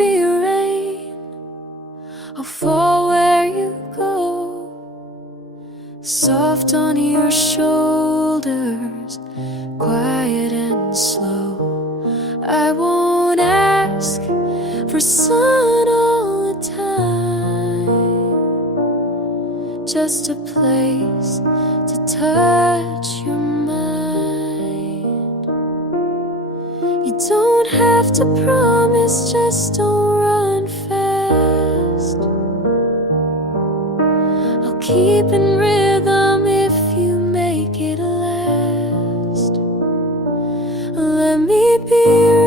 be rain. I'll fall where you go, soft on your shoulders, quiet and slow. I won't ask for sun all the time, just a place to touch your mind. You don't have to promise, just don't run fast. I'll keep in rhythm if you make it last. Let me be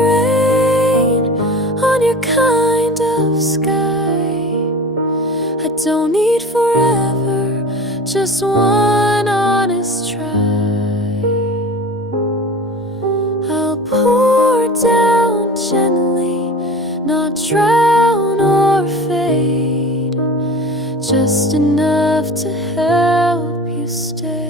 rain on your kind of sky. I don't need forever, just one honest try. I'll pour down gently, not drown or fade, just enough to help you stay.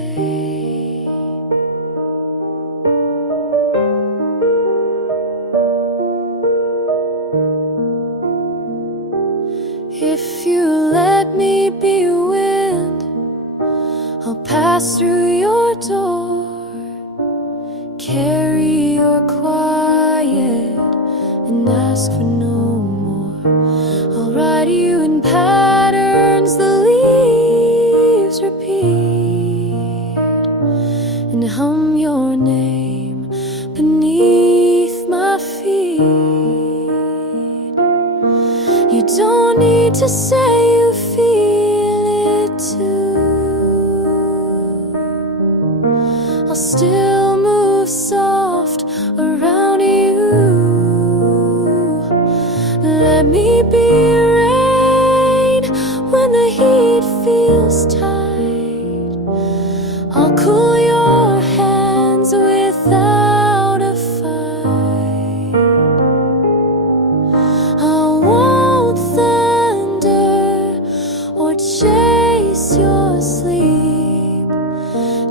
If you let me be wind, I'll pass through your door, carry your quiet and ask for no more. I'll write you in patterns the leaves repeat, and hum your name beneath my feet. You don't need to say you feel it too. I'll still move soft around you. Let me be rain when the heat feels tight. I'll cool your hands without a fight. I won't thunder or chase your sleep,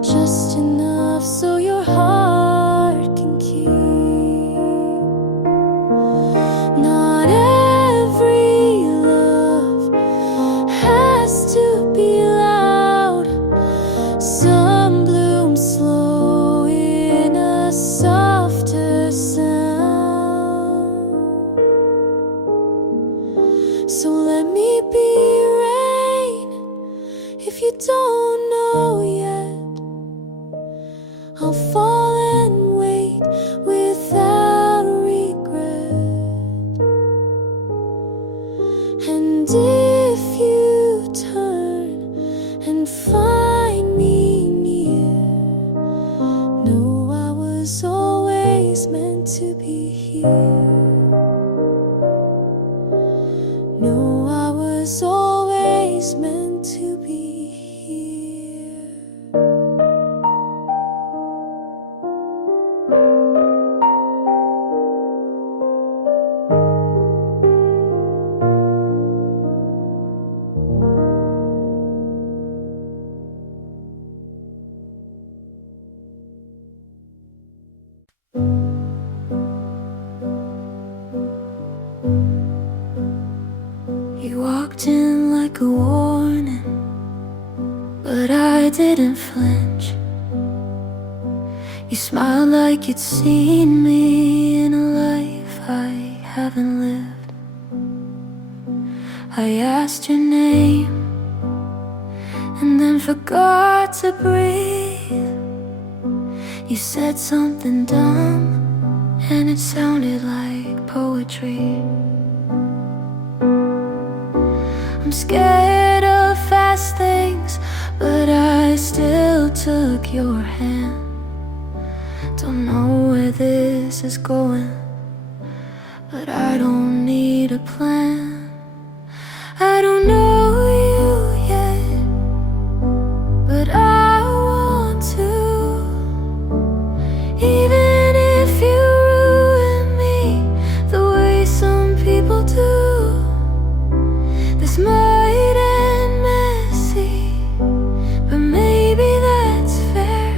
just enough so your heart can keep. Not every love has to be loud. Some bloom slow in a softer sound. So let me be rain if you don't know yet. I'll fall and wait without regret. And if you turn and find me near, know I was always meant to be here. Know I was always meant to be here. You walked in like a warning, but I didn't flinch. You smiled like you'd seen me in a life I haven't lived. I asked your name and then forgot to breathe. You said something dumb and it sounded like poetry. I'm scared of fast things, but I still took your hand. Don't know where this is going, but I don't need a plan. I don't know you yet, but I want to. Even if you ruin me the way some people do. This might end messy, but maybe that's fair,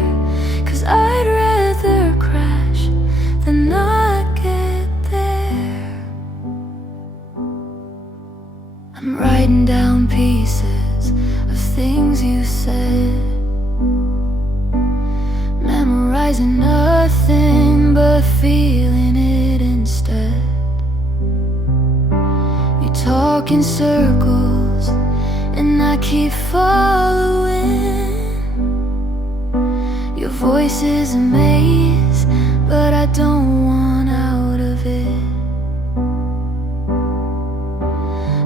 'cause I'd rather crash than not get there. I'm writing down pieces of things you said, memorizing nothing but feeling it instead. You talk in circles and I keep following. Your voice is a maze, but I don't want out of it.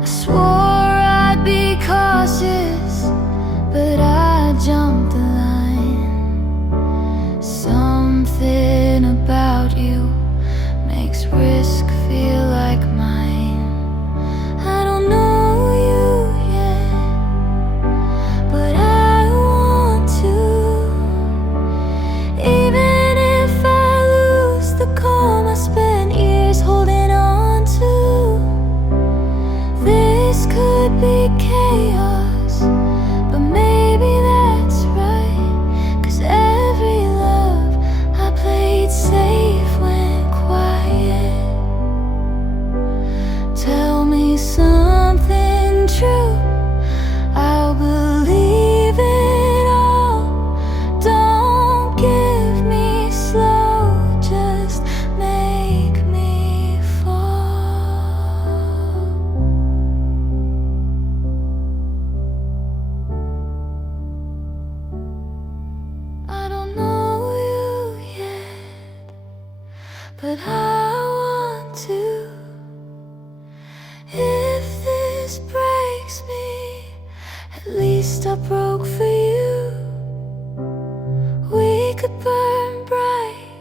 I swore I'd be cautious, but I jumped the line. Something about you makes risk feel like mine. I don't know you yet, but I want to. Even if I lose the calm I spent years holding on to, this could be chaos, but maybe that's right. 'Cause every love I played safe went quiet. Tell me something true, I'll believe it all. Don't give me slow, just make me fall. I don't know you yet, but I want to. If this breaks me, at least I broke for you. We could burn bright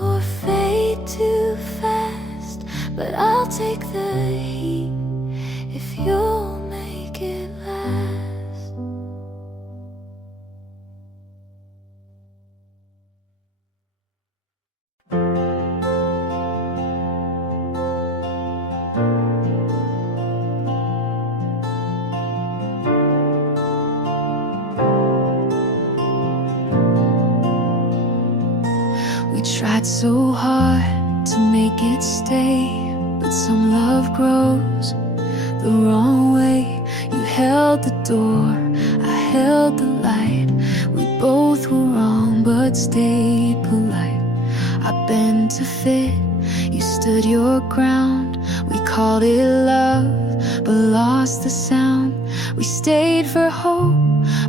or fade too fast, but I'll take the heat if you'll make it last. We tried so hard to make it stay, but some love grows the wrong way. You held the door, I held the light. We both were wrong, but stayed polite. I bent to fit, you stood your ground. We called it love, but lost the sound. We stayed for hope,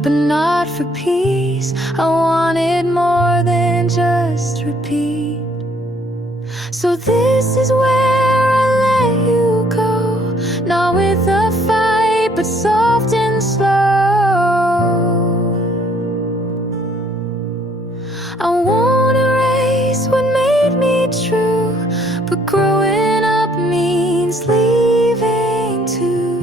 but not for peace. I wanted more than just repeat. So this is where I let you go, not with a fight, but soft and slow. I won't erase what made me true, but growing up means leaving too.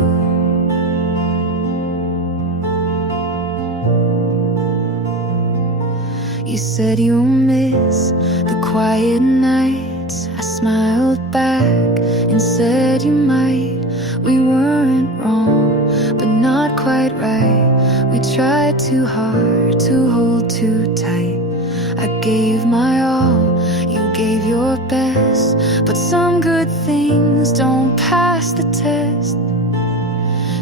You said you'll miss the quiet nights. I smiled back and said you might. We weren't wrong, but not quite right. We tried too hard to hold too tight. I gave my all, you gave your best, but some good things don't pass the test.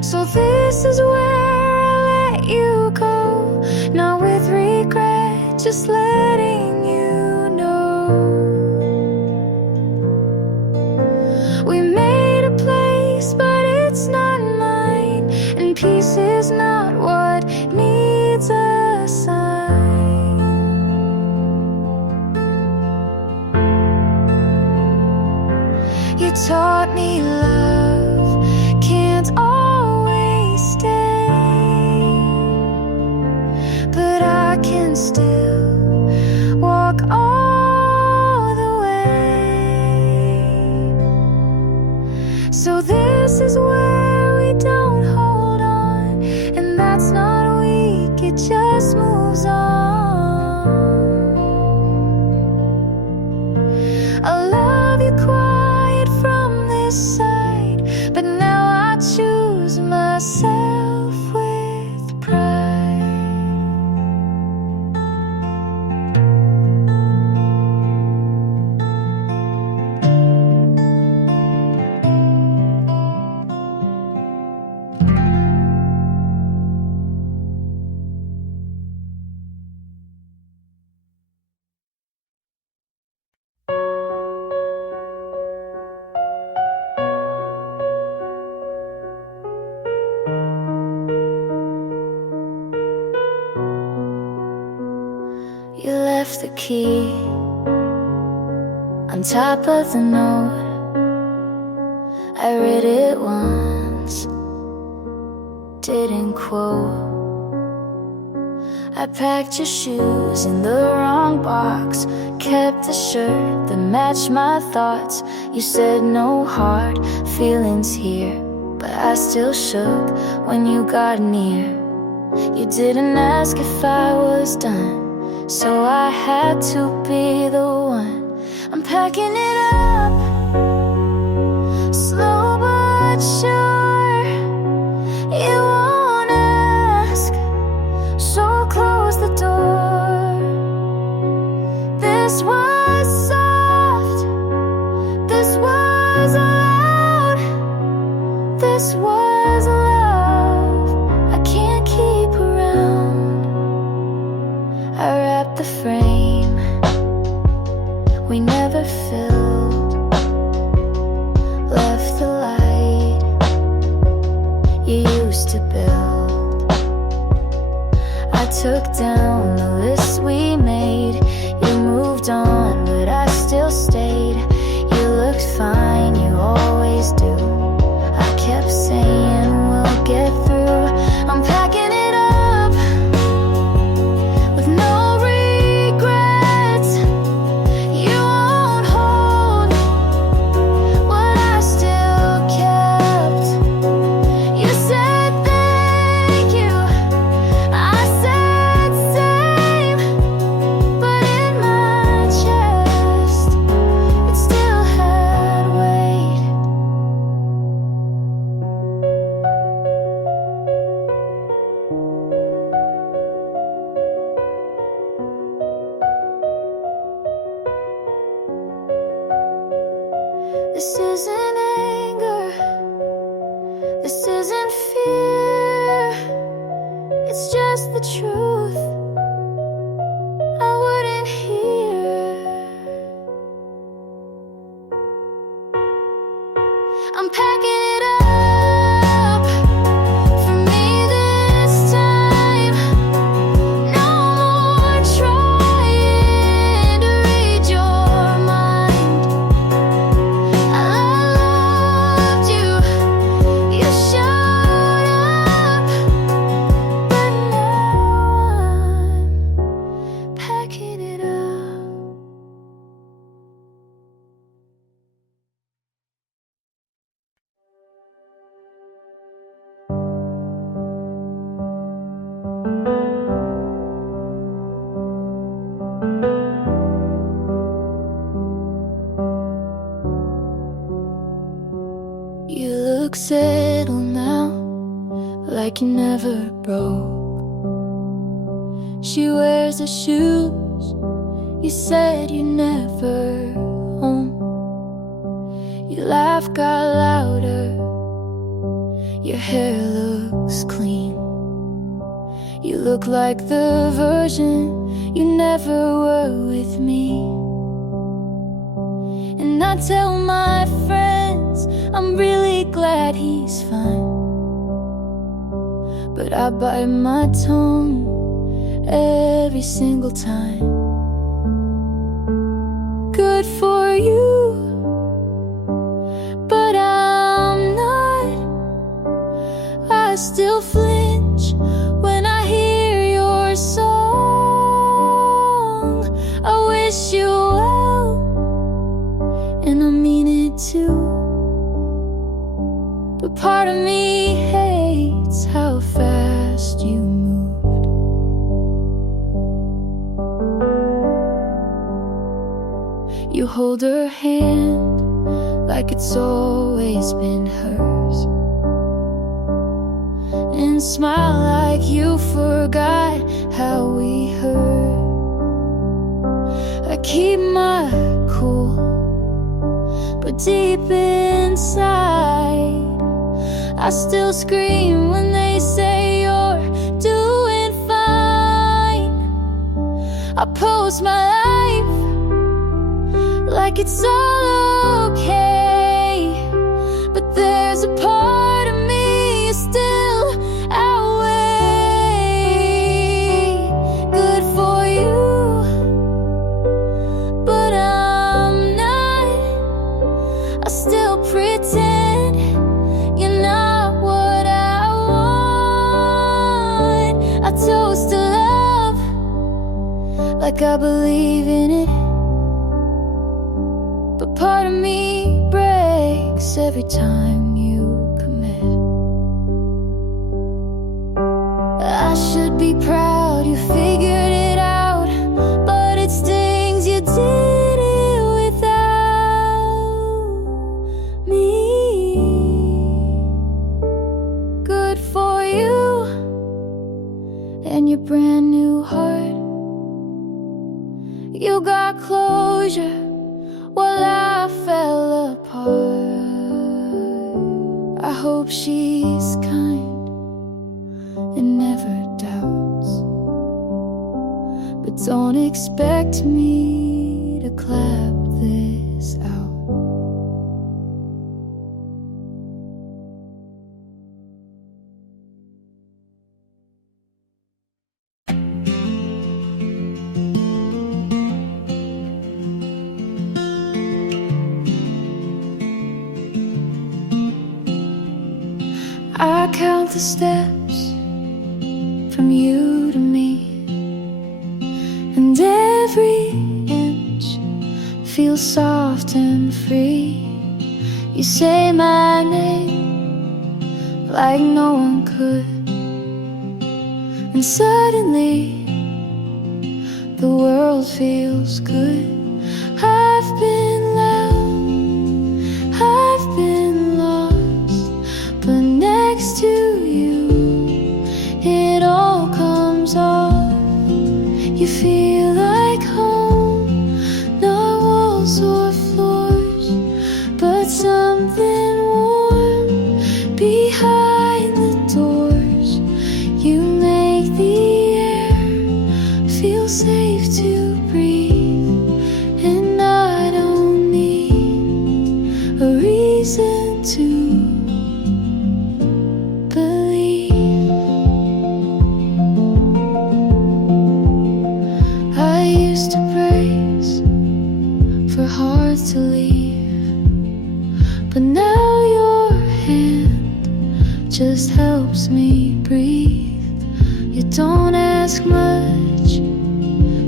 So this is where I let you go, not with regret, just letting you know. We made a place, but it's not mine, and peace is not what needs a sign. You taught me love can't always stay, but I can still walk all the way. So this is where we don't hold on, and that's not weak, it just moves on. I love you quiet from this side, but now I choose myself with pride. key on top of the note. I read it once, didn't quote. I packed your shoes in the wrong box, kept the shirt that matched my thoughts. You said no hard feelings here, but I still shook when you got near. You didn't ask if I was done, so I had to be the one. I'm packing it up, slow but sure. You won't ask, so close the door. This was soft, this was loud, this was love I can't keep around. I wrapped the frame we never filled, left the light you used to build. I took down the list we made. You moved on, but I still stayed. You looked fine, you always do. I kept saying we'll get through. I'm packing it up with no regrets. You won't hold what I still kept. You said thank you, I said same, but in my chest it still had weight. This isn't anger, this isn't fear, it's just the truth I wouldn't hear. I'm packing it up for me this time. No more trying to read your mind. I loved you, you showed up, but now I'm packing it up. You look settled now, like you never broke. She wears the shoes you said you never own. Your laugh got louder, your hair looks clean. You look like the version you never were with me. And I tell my friends I'm really glad he's fine, but I bite my tongue every single time. Good for you, but I'm not. I still flinch when I hear your song. I wish you well, and I mean it too, but part of me hates how fast you moved. You hold her hand like it's always been hers, and smile like you forgot how we hurt. I keep my cool, but deep inside I still scream when they say you're doing fine. I post my life like it's all okay, but there's a part of me still outweigh. Good for you, like I believe in it. But part of me breaks every time you commit. I should be proud you figured it out, but it stings you did it without me. Good for you and your brand new heart. You got closure while I fell apart. I hope she's kind and never doubts, but don't expect me to clap this out. I count the steps from you to me, and every inch feels soft and free. You say my name like no one could, and suddenly the world feels good. I've been loud, I've been lost, but next to you it all comes off. You feel like home, not walls or floors, but something warm behind the doors. You make the air feel safe to breathe, and I don't need a reason to believe. I used to brace for hearts to leave, but now your hand just helps me breathe. You don't ask much,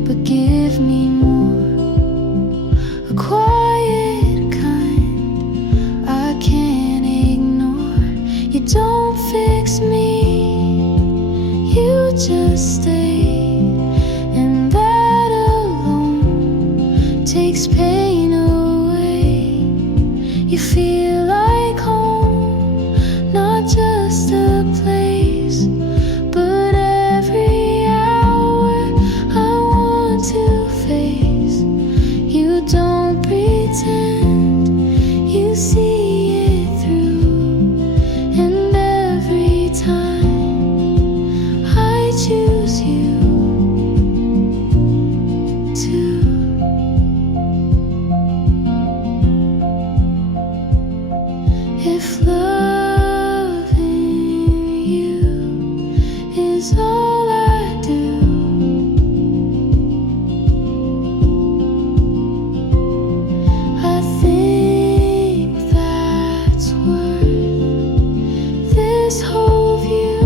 but give me more, a quiet kind I can't ignore. You don't fix me, you just stay, and that alone takes pain away. You feel like home, not just a place, but every hour I want to face. You don't pretend, you see it through, and every time I choose you too. If loving you is all I do, I think that's worth this whole view.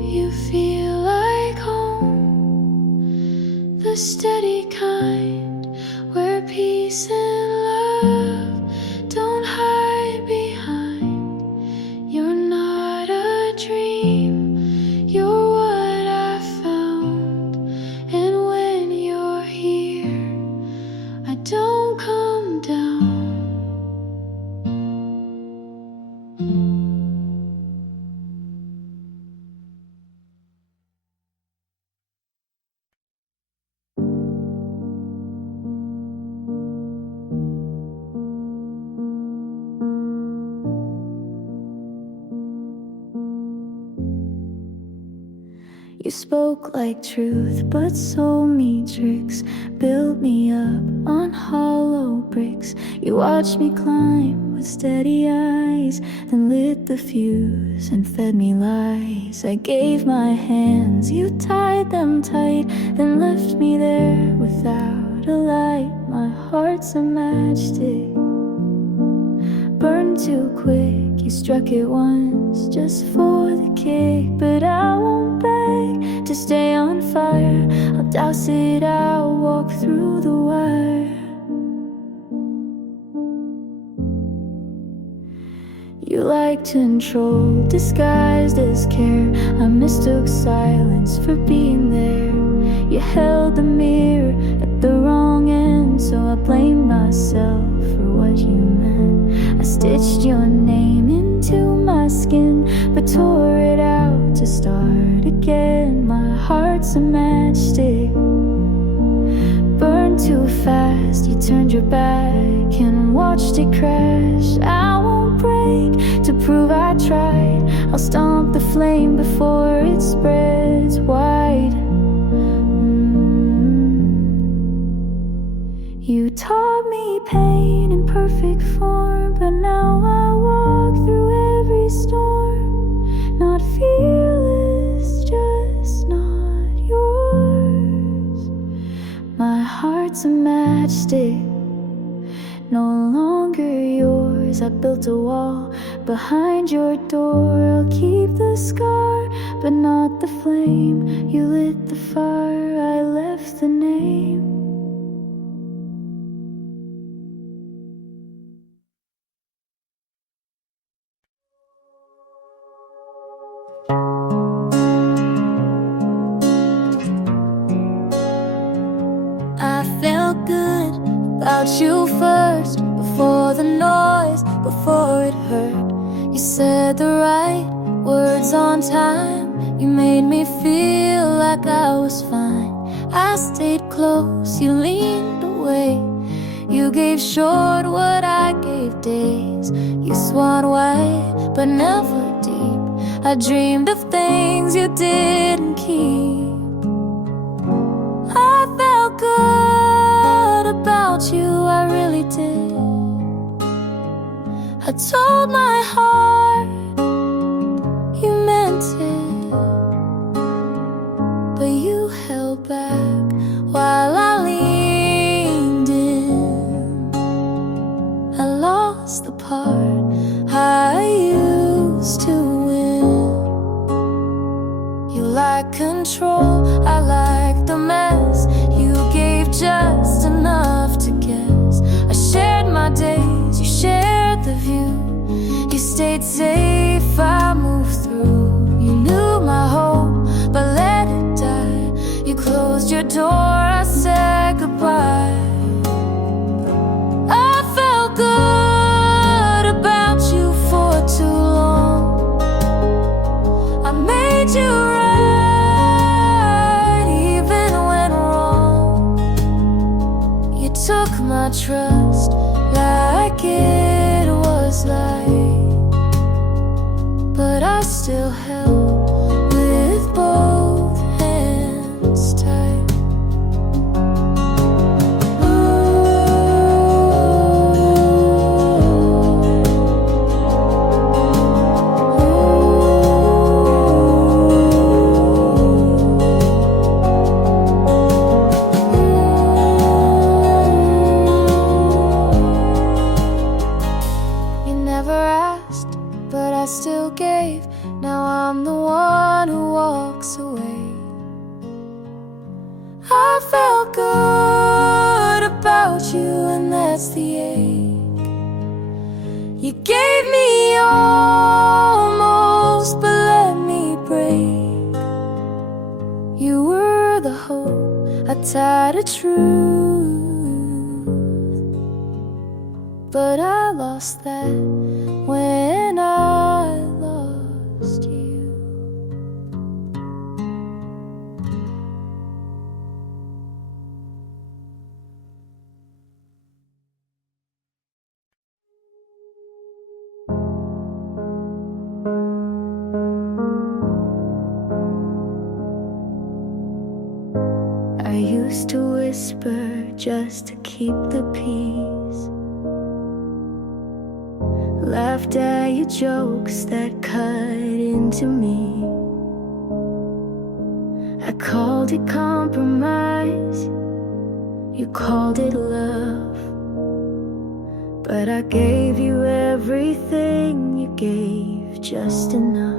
You feel like home, the steady kind, where peace and love don't hide behind. You're not a dream, you're what I found, and when you're here, I don't come down. You spoke like truth, but sold me tricks, built me up on hollow bricks. You watched me climb with steady eyes, then lit the fuse and fed me lies. I gave my hands, you tied them tight, then left me there without a light. My heart's a matchstick, burned too quick. You struck it once just for the kick, but I won't beg, stay on fire. I'll douse it out, walk through the wire. You like control disguised as care. I mistook silence for being there. You held the mirror at the wrong end, so I blamed myself for what you meant. I stitched your name into my skin, but tore it out to start again. My heart's a matchstick, burned too fast. You turned your back and watched it crash. I won't break to prove I tried. I'll stomp the flame before it spreads wide. You taught me pain in perfect form, but now I walk through every storm. Not fearless, just not yours. My heart's a matchstick, no longer yours. I built a wall behind your door. I'll keep the scar, but not the flame. You lit the fire, I left the name. I felt good about you first, before the noise, before it hurt. You said the right words on time. You made me feel like I was fine. I stayed close, you leaned away. You gave short what I gave days. You swam wide, but never deep. I dreamed of things you didn't keep. I felt good about you, I really did. I told my heart you meant it, but you held back while I leaned in. I lost the part I used to win. You like control, I like the mess. You gave just enough to guess. I shared my days, you shared the view. You stayed safe, I moved through. You knew my hope, but let it die. You closed your door, I said goodbye. I felt good about you for too long. I made you right even when wrong. You took my trust like it was light, but I still held with both hands tight. You never asked, but I still gave. Now I'm the one who walks away. I felt good about you, and that's the ache. You gave me almost, but let me break. You were the hope I tied a truth, but I lost that when I lost you. I used to whisper just to keep the peace. Laughed at your jokes that cut into me. I called it compromise, you called it love, but I gave you everything, you gave just enough.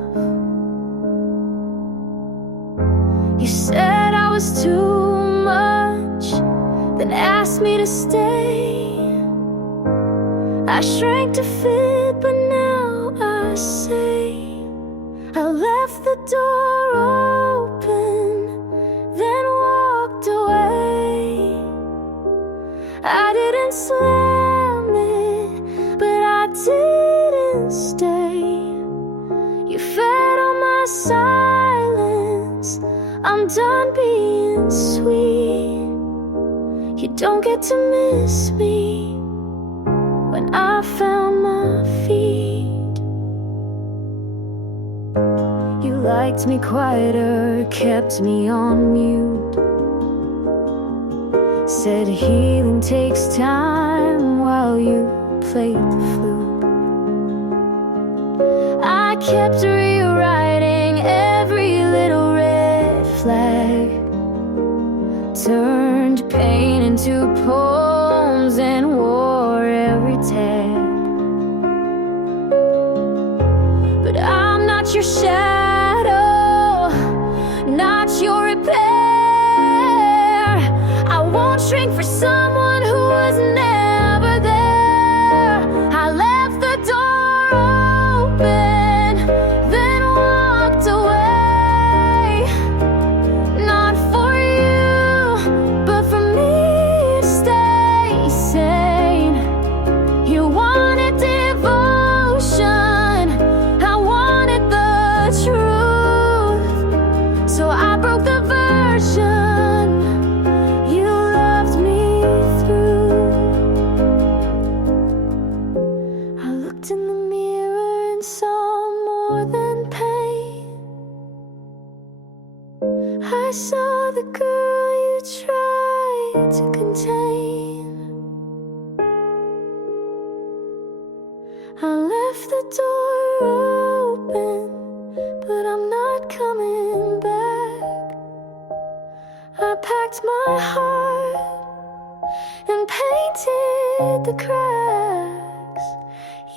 You said I was too much, then asked me to stay. I shrank to fit, but now I say I left the door open, then walked away. I didn't slam it, but I didn't stay. You fed on my silence, I'm done being sweet. You don't get to miss me when I found my feet. You liked me quieter, kept me on mute. Said healing takes time while you played the flute. I kept rewriting every little red flag, turned pain into poems and wore every tag. But I'm not your shadow, not your repair. I won't shrink for someone who was never there. I left the door open, then walked away. Not for you, but for me to stay sane. You wanted devotion, I wanted the truth. So I broke the version you loved me through. I looked in the mirror and saw more than pain. I saw the girl you tried to contain. I left the door open, but I'm not coming back. I packed my heart and painted the cracks.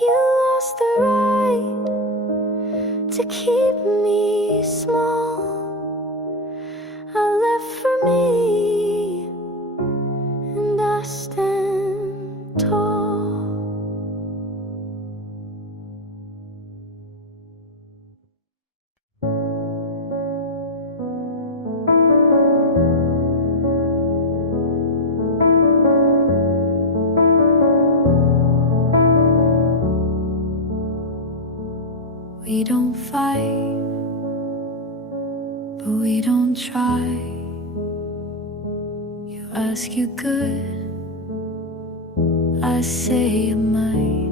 You lost the right to keep me small. I left for me, and I stand tall. We don't fight, but we don't try. You ask you good, I say I might.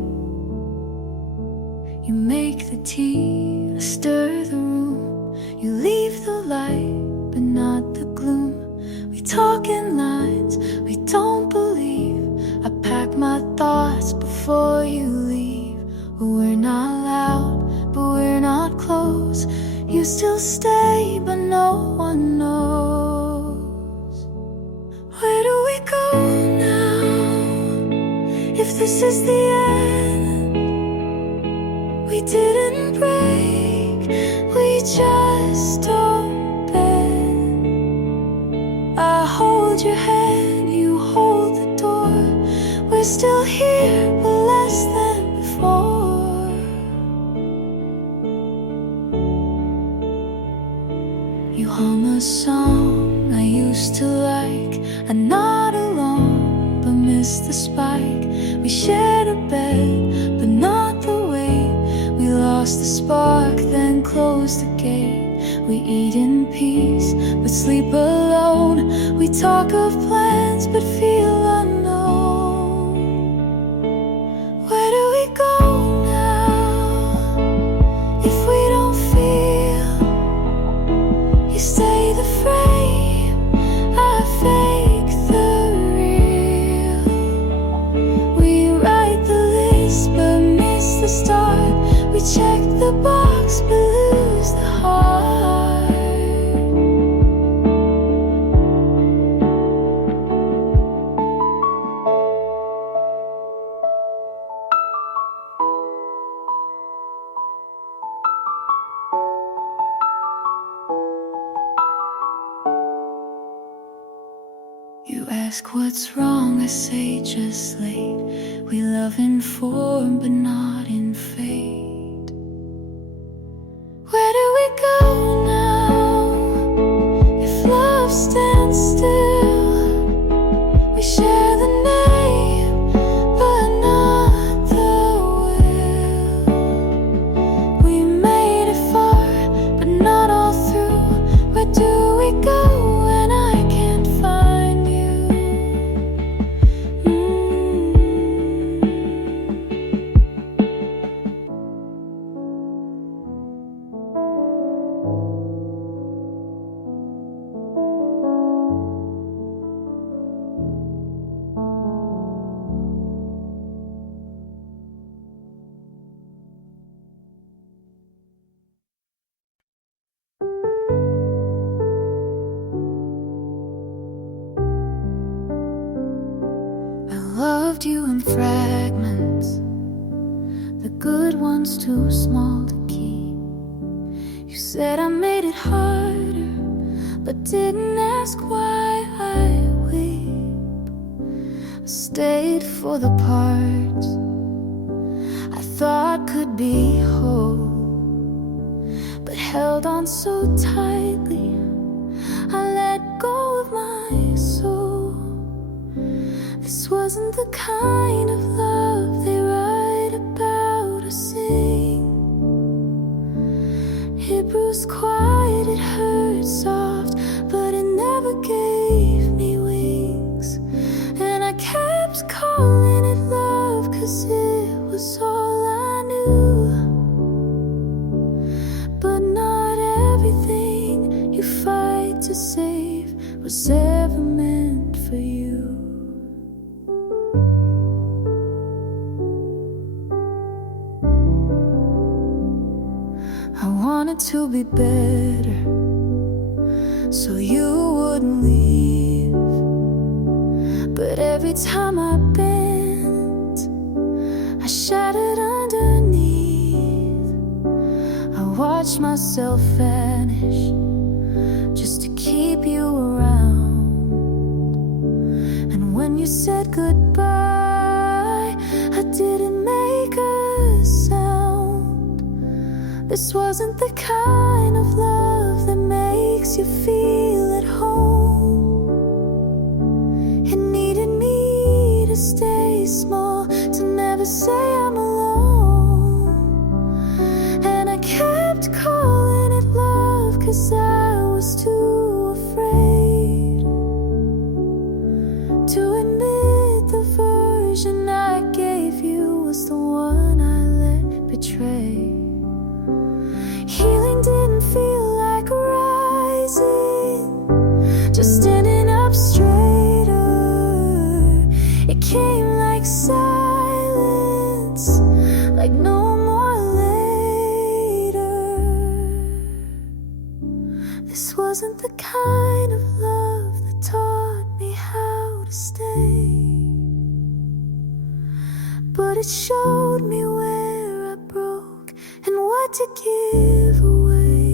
You make the tea, I stir the room. You leave the light, but not the gloom. We talk in lines we don't believe. I pack my thoughts before you leave. We're not loud, but we're not close. You still stay, but no one knows. Where do we go now? If this is the end, we didn't break, we just don't bend. I hold your hand, you hold the door. We're still here, but less than before. You hum a song I used to like. I'm not alone, but miss the spike. We shared a bed, but not the weight. We lost the spark, then closed the gate. We eat in peace, but sleep alone. We talk of plans, but feel unknown. Where do we go now? If we don't feel, you stay the frame, I fake the real. We write the list but miss the start. We check the box but lose the heart. ask what's wrong, I say just late. We love in form but not in fate. Where do we go now if love stands still? We share the name but not the will. We made it far but not all through. Where do we go? Loved you in fragments, the good ones too small to keep. You said I made it harder, but didn't ask why I weep. I stayed for the parts I thought could be whole, but held on so tightly I let go of my soul. This wasn't the kind of love they write about or sing. It bruised quiet, it hurt soft, but it never gave me wings. And I kept calling it love, 'cause it was all I knew. But not everything you fight to save was ever meant for you. I wanted to be better so you wouldn't leave, but every time I bent, I shattered underneath. I watched myself vanish just to keep you around. And when you said goodbye, I didn't make a sound. This wasn't the kind of love that makes you feel at home. It needed me to stay small, to never say I'm alone. And I kept calling it love, 'cause I was too afraid to admit the version I gave you was the one I let betray. Healing didn't feel like rising, just standing up straighter. It came like silence, like no more later. This wasn't the kind of love that taught me how to stay, but it showed me where I broke and what to give away.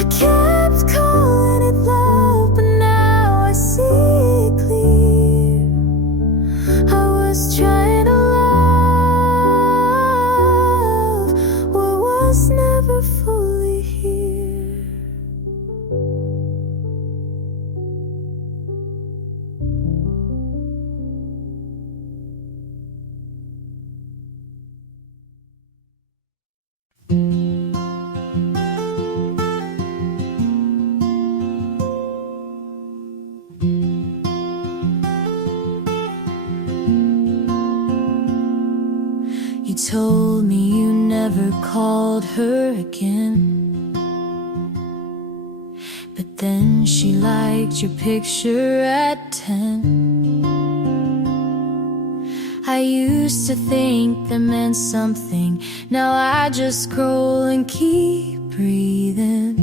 I kept calling it love, but now I see it clear. I was trying to love what was never fully here. You told me you never called her again, but then she liked your picture at 10. I used to think that meant something, now I just scroll and keep breathing.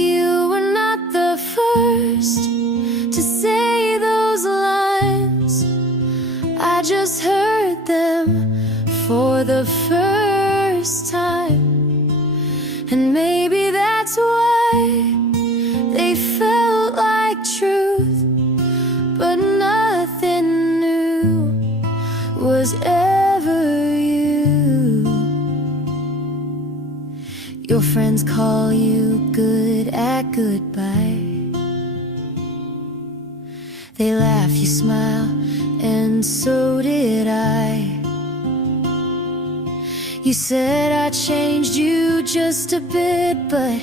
You were not the first to say those lines, I just heard them for the first time. And maybe that's why friends call you good at goodbye. They laugh, you smile, and so did I. You said I changed you just a bit, but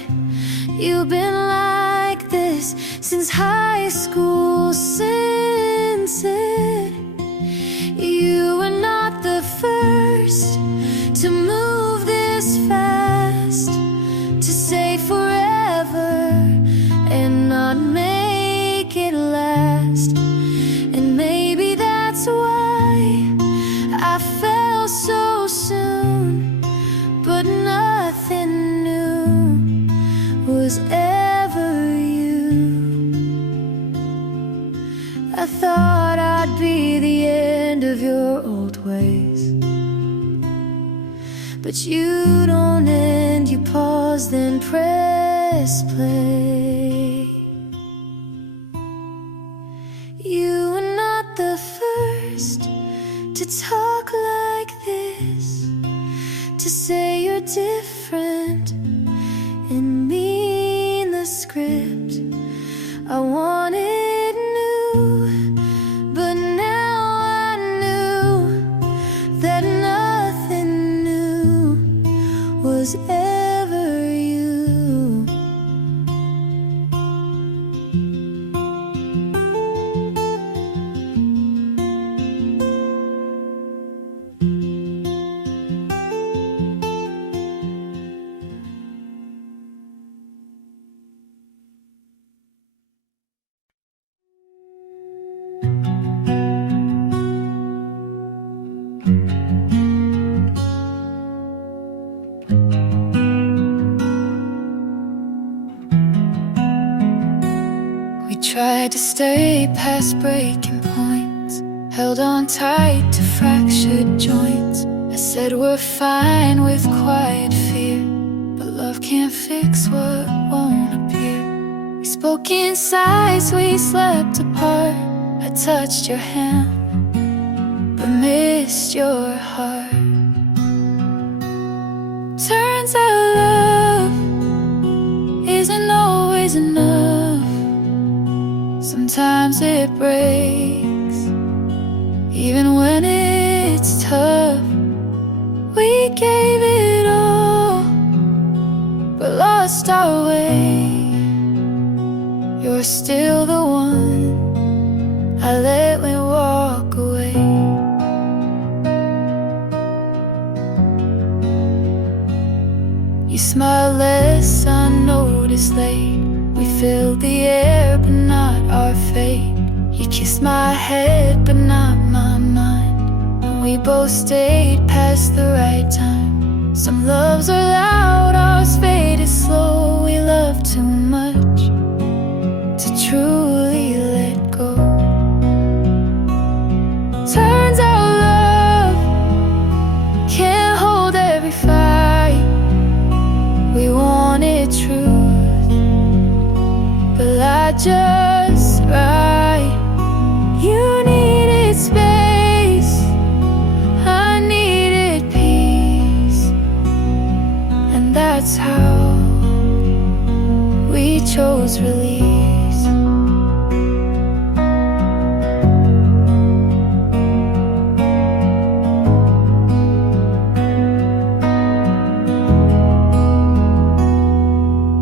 you've been like this since high school. Since it, you were not the first to move this fast, to say forever and not make it last. And maybe that's why I fell so soon, but nothing new was ever you. I thought I'd be the end of your old ways, but you don't end, you pause, then press play. You were not the first to talk like this, to say you're different and mean the script. I wanted new, but now I knew that nothing new was ever you. Tried to stay past breaking points, held on tight to fractured joints. I said we're fine with quiet fear, but love can't fix what won't appear. We spoke in sighs, we slept apart. I touched your hand, but missed your heart. Turns out love isn't always enough. Sometimes it breaks, even when it's tough. We gave it all, but lost our way. You're still the one I let me walk away. You smile less unnoticed late. We filled the air, but not our fate. You kissed my head, but not my mind. And we both stayed past the right time. Some loves are loud, ours faded slow. We love too much to truly let go. Turns out love can't hold every fight. We wanted truth, but lied just right. You needed space, I needed peace, and that's how we chose release.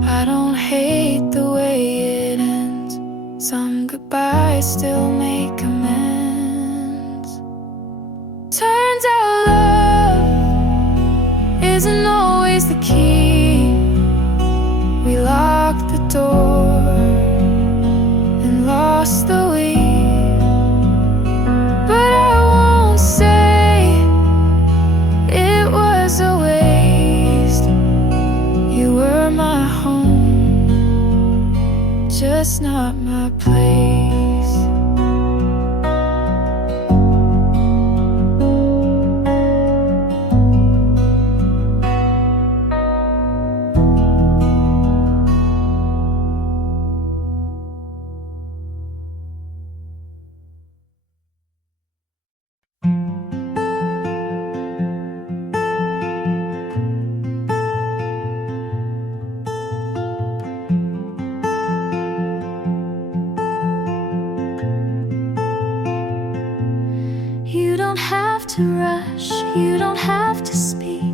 I don't hate the way it ends. Some goodbyes still make amends. Turns out love isn't always the key. We locked the door and lost the wheel. But I won't say it was a waste. You were my home, just not my place. to rush, you don't have to speak.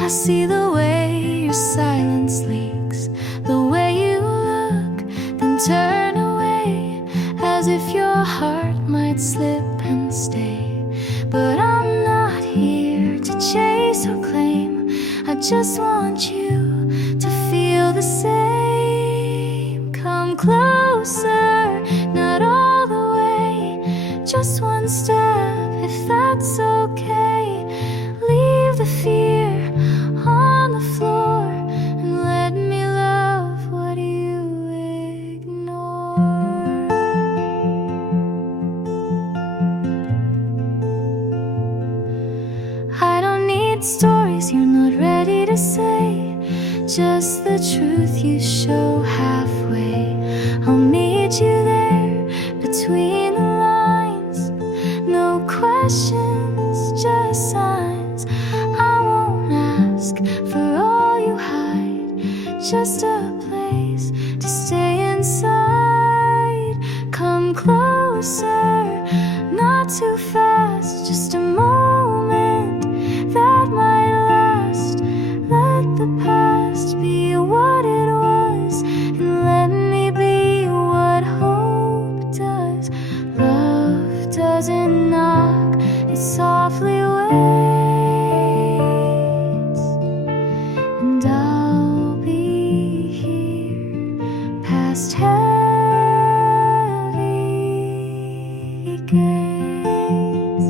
I see the way your silence leaks, the way you look, then turn away, as if your heart might slip and stay. But I'm not here to chase or claim, I just want you to feel the same. Come closer, not all the way, just one step, if that's okay. Leave the fear on the floor and let me love what you ignore. I don't need stories you're not ready to say, just the truth you show halfway. I'll meet you there between the lines, no questions, just signs. I won't ask for all you hide, just a place to stay inside. Come closer, not too fast, just a moment that might last. Let the past be what it was, and let me be what hope does. Love doesn't knock, it softly waits, and I'll be here past heavy gates.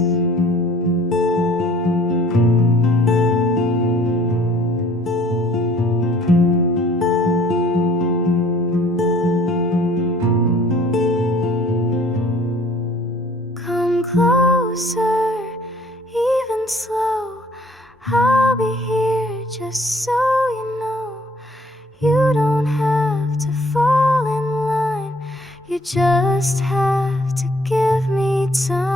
Come closer, even slow, I'll be here just so you know. You don't have to fall in line, you just have to give me time.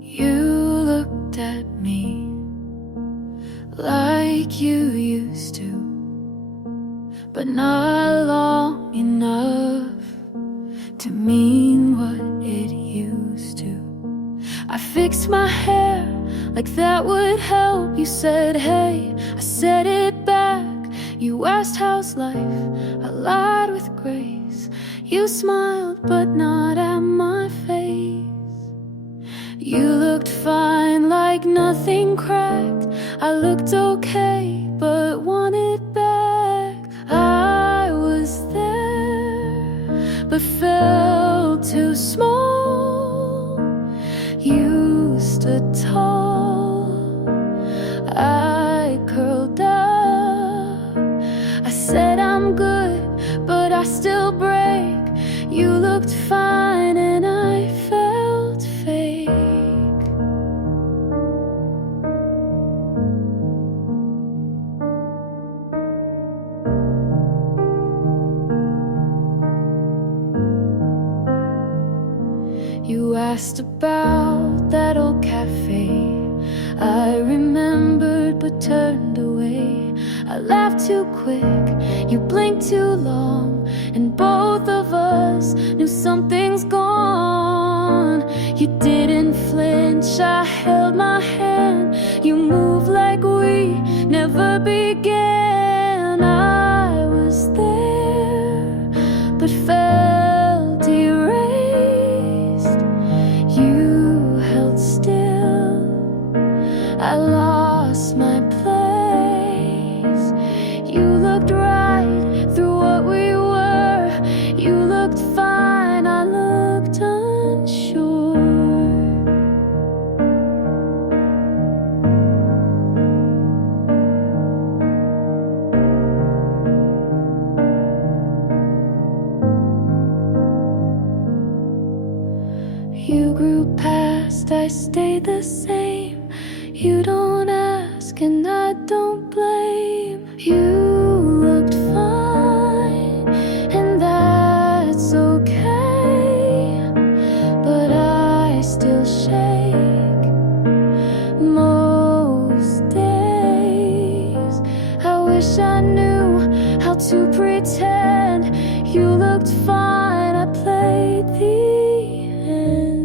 You looked at me like you used to, but not long enough to mean what it used to. I fixed my hair like that would help. You said hey, I said it back. You asked how's life, I lied with grace. You smiled but not at my face. You looked fine like nothing cracked. I looked okay but wanted back. I was there but felt too small. You stood tall, I curled up. I said I'm good but I still break. You looked fine and I felt fake. You asked about that old cafe. I remembered but turned away. I laughed too quick, you blinked too long, and both of us knew something's gone. You didn't flinch, I held my hand. You moved like we never began. I was there but felt erased. You held still, I lost my place. You looked right through what we were. You looked fine, I looked unsure. past, I stay the same. You don't ask and I don't blame. You looked fine and that's okay, but I still shake most days. I wish I knew how to pretend. You looked fine, I played the end.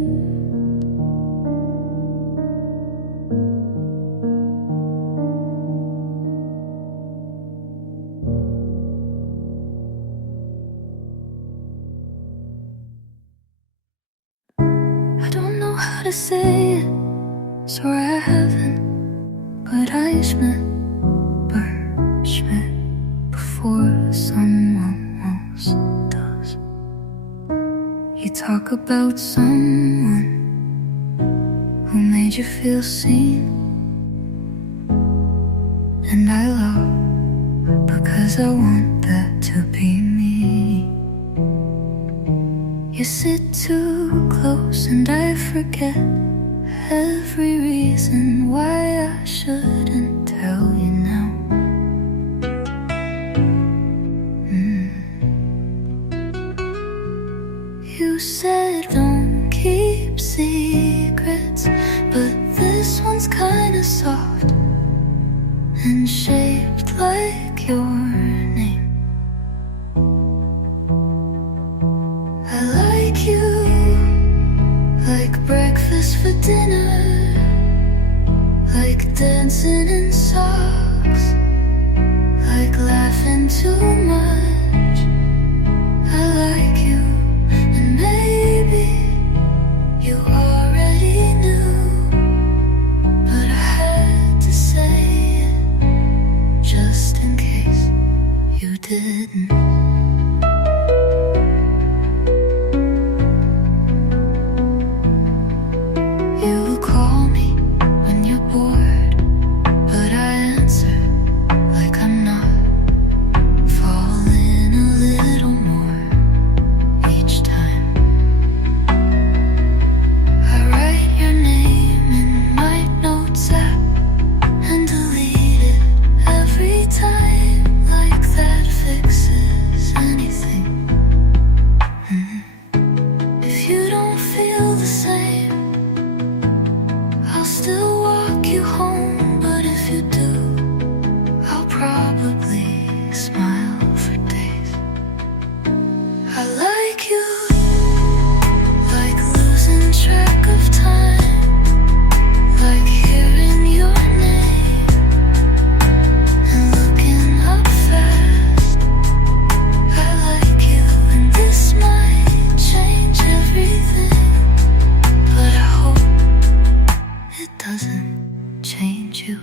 I don't know how to say it, sorry I haven't, but I Schmidt before someone else does. You talk about someone who made you feel seen, and I love because I want that to be me. You sit too close and I forget every reason why I shouldn't tell you now. You said don't keep secrets, but this one's kinda soft and shaped like your name. I like you, like breakfast for dinner, like dancing in socks, like laughing too much. I like you, and maybe you already knew, but I had to say it just in case you didn't. You call me when you're bored, but I answer like I'm not. Falling a little more each time. I write your name in my notes app and delete it every time, like that fixes anything. If you don't feel the same, I'll still walk you home, but if you do, I'll probably smile for days. I like you, like losing track of time, like hearing your name and looking up fast. I like you, and this might change everything, but I hope it doesn't change you.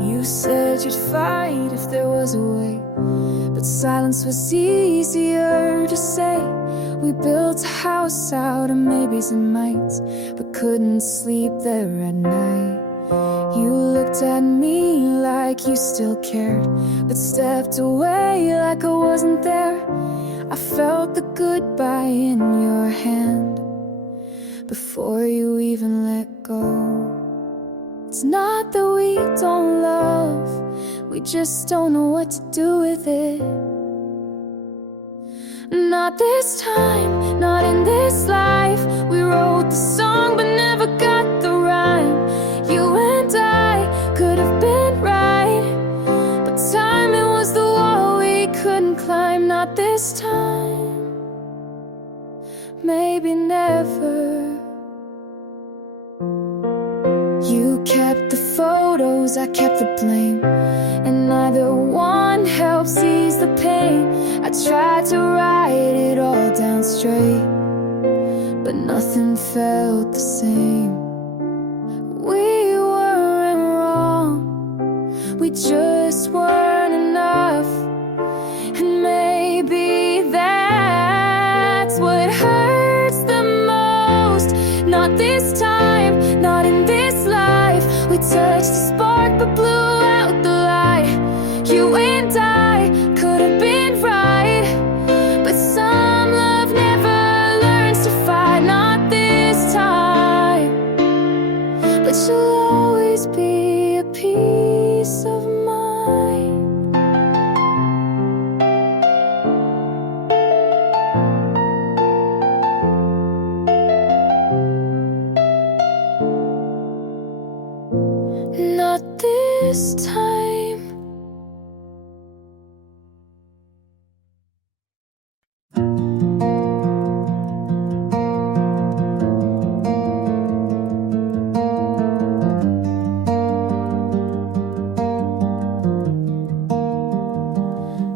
You said you'd fight if there was a way, but silence was easier to say. We built a house out of maybes and mights, but couldn't sleep there at night. You looked at me like you still cared, but stepped away like I wasn't there. I felt the goodbye in your hand before you even let go. It's not that we don't love, we just don't know what to do with it. Not this time, not in this life. We wrote the song but never got the rhyme. You and I could have been right, but timing was the wall we couldn't climb. Not this time, maybe never. You kept the photos, I kept the blame, and neither one helps ease the pain. I tried to write it all down straight, but nothing felt the same. We weren't wrong, we we just weren't enough. And maybe that's what hurts the most. Not this time, not in this life. We touched the spark but blew out the light. You and I could have been right, but some love never learns to fight. Not this time, but you'll always be a piece of mine. Not this time.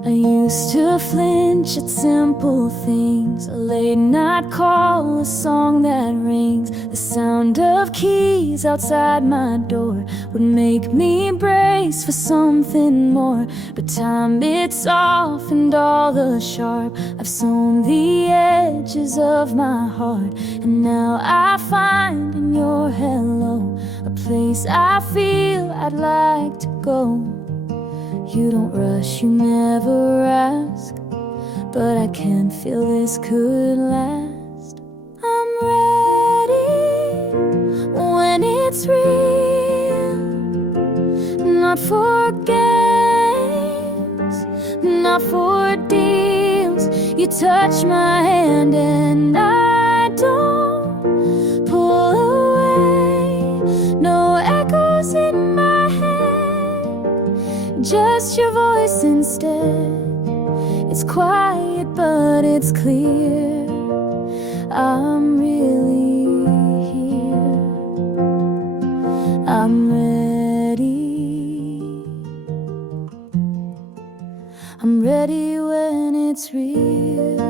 I used to flinch at simple things, a late night call, a song that rings. The sound of keys outside my door would make me brace for something more. But time, it softened all the sharp. I've sewn the edges of my heart, and now I find in your hello a place I feel I'd like to go. You don't rush, you never ask, but I can feel this could last. I'm ready when it's real, not for games, not for deals. You touch my hand and I don't pull away. No echoes in my head, just your voice instead. It's quiet but it's clear. I'm really here. I'm ready. I'm ready when it's real.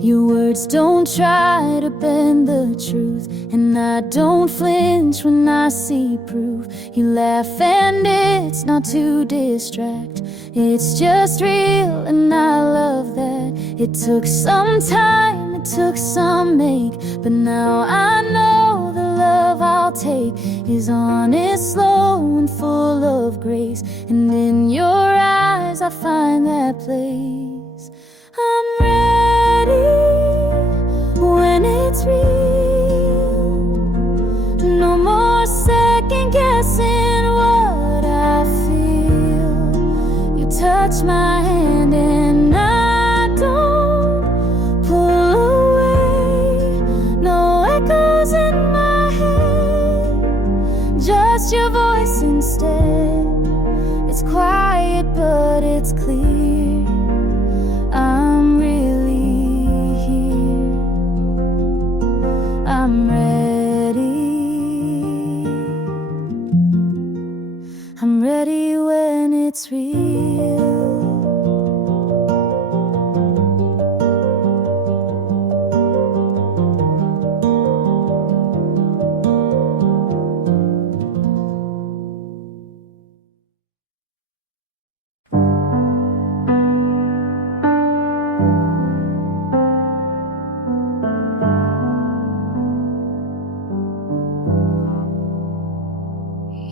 Your words don't try to bend the truth, and I don't flinch when I see proof. You laugh and it's not to distract, it's just real and I love that. It took some time, it took some make, but now I know the love I'll take is honest, slow and full of grace. And in your eyes I find that place. I'm ready when it's real. No more second guessing what I feel. You touch my hand and I don't pull away. No echoes in my head, just your voice instead. It's quiet but it's clear. I'm really here. I'm ready. I'm ready when it's real.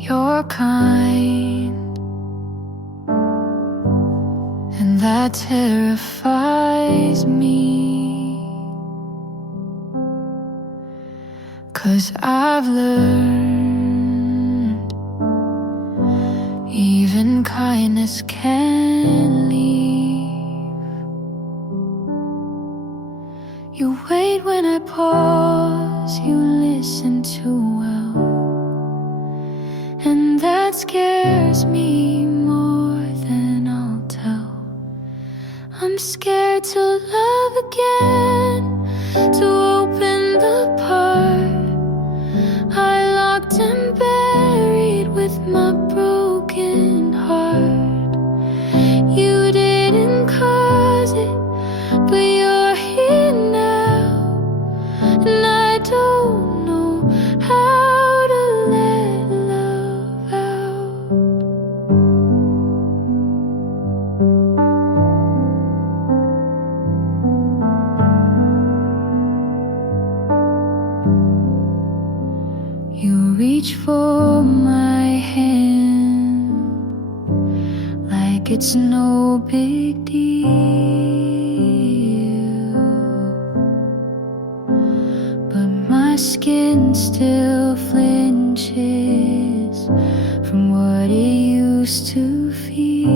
You're kind, and that terrifies me, 'cause I've learned even kindness can leave. You wait when I pause, you listen too well, and that scares me more than I'll tell. I'm scared to love again, to open the part I locked and buried with my broken heart. You didn't cause it, hold my hand like it's no big deal, but my skin still flinches from what it used to feel.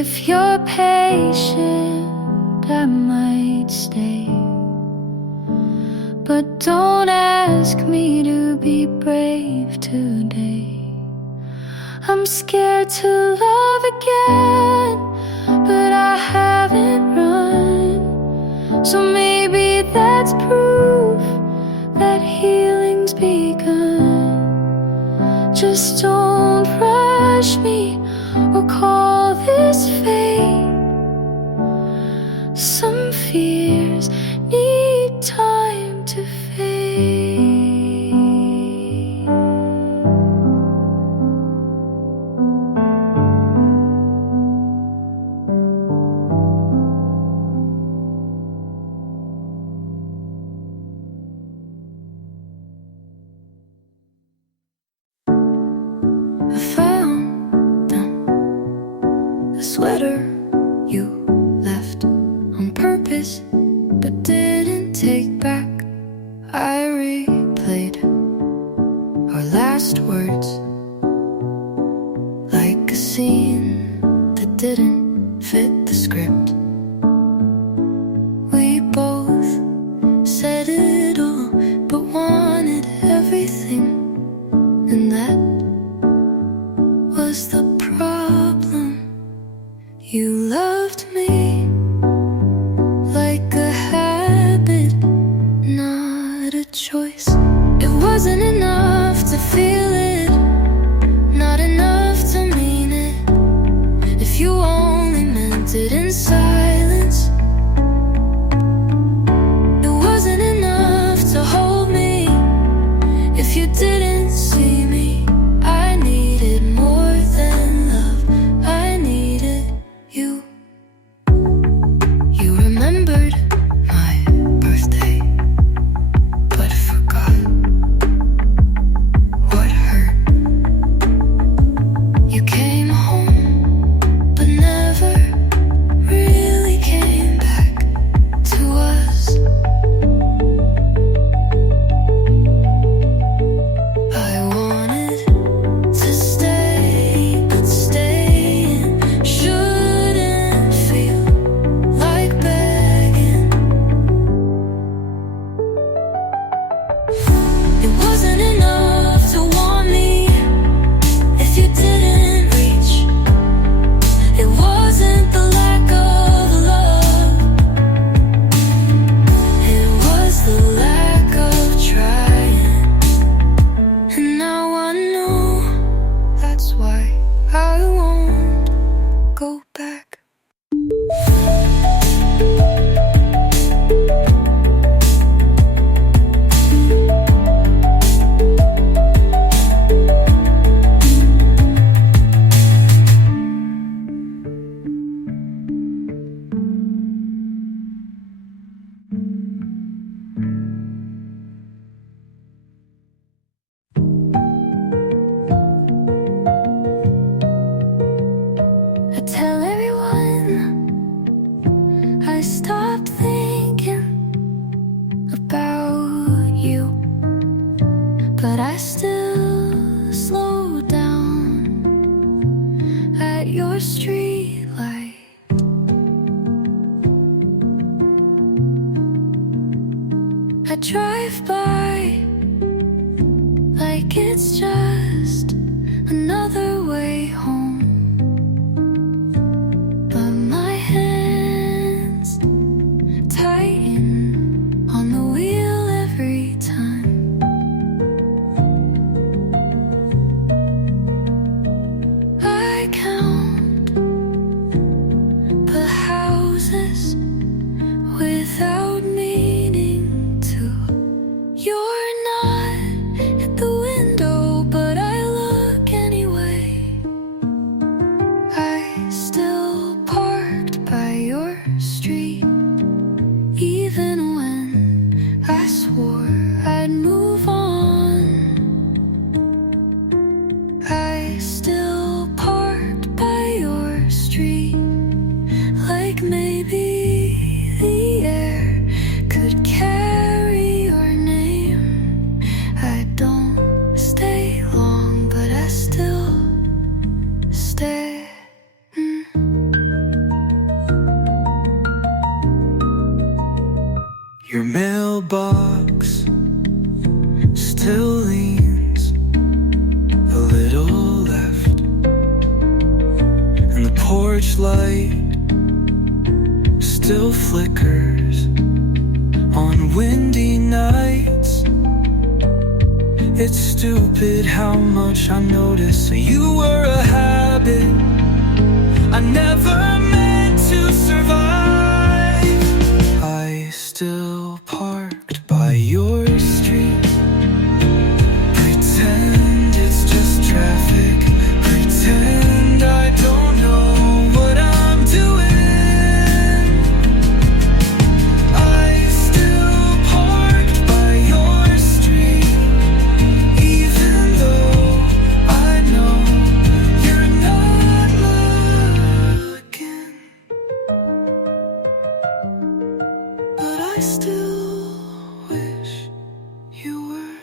If you're patient, I might stay, but don't ask me to be brave today. I'm scared to love again, but I haven't run, so maybe that's proof that healing's begun. Just don't rush me or call this fate. Some fears need time to fade. I found the sweater you left on purpose but didn't take back. I replayed our last words like a scene that didn't fit the script. We both said it all but wanted everything, and that was the problem. You loved me like a habit, not a choice. It wasn't enough to feel it, not enough to mean it. If you only meant it in silence, it wasn't enough to hold me. If you didn't see me, I needed more than love. I needed you. You remembered my birthday, but forgot what hurt. You came home, but never really came back to us. I wanted to stay, but staying shouldn't feel like begging. It wasn't enough to want me if you didn't reach. It wasn't the lack of love, it was the lack of trying. And now I know that's why I won't go back. I tell everyone I stopped thinking about you, but I still slow down at your street light. I drive by like it's just another way home, but my hands tighten on the wheel every time. I count the houses without meaning to. You're not at the window, but I look anyway. mailbox still leans a little left, and the porch light still flickers on windy nights. It's stupid how much I notice you were a habit I never meant to survive. I still parked by your street, pretend it's just traffic, pretend I don't know what I'm doing. I still parked by your street, even though I know you're not looking. But I still wish you were.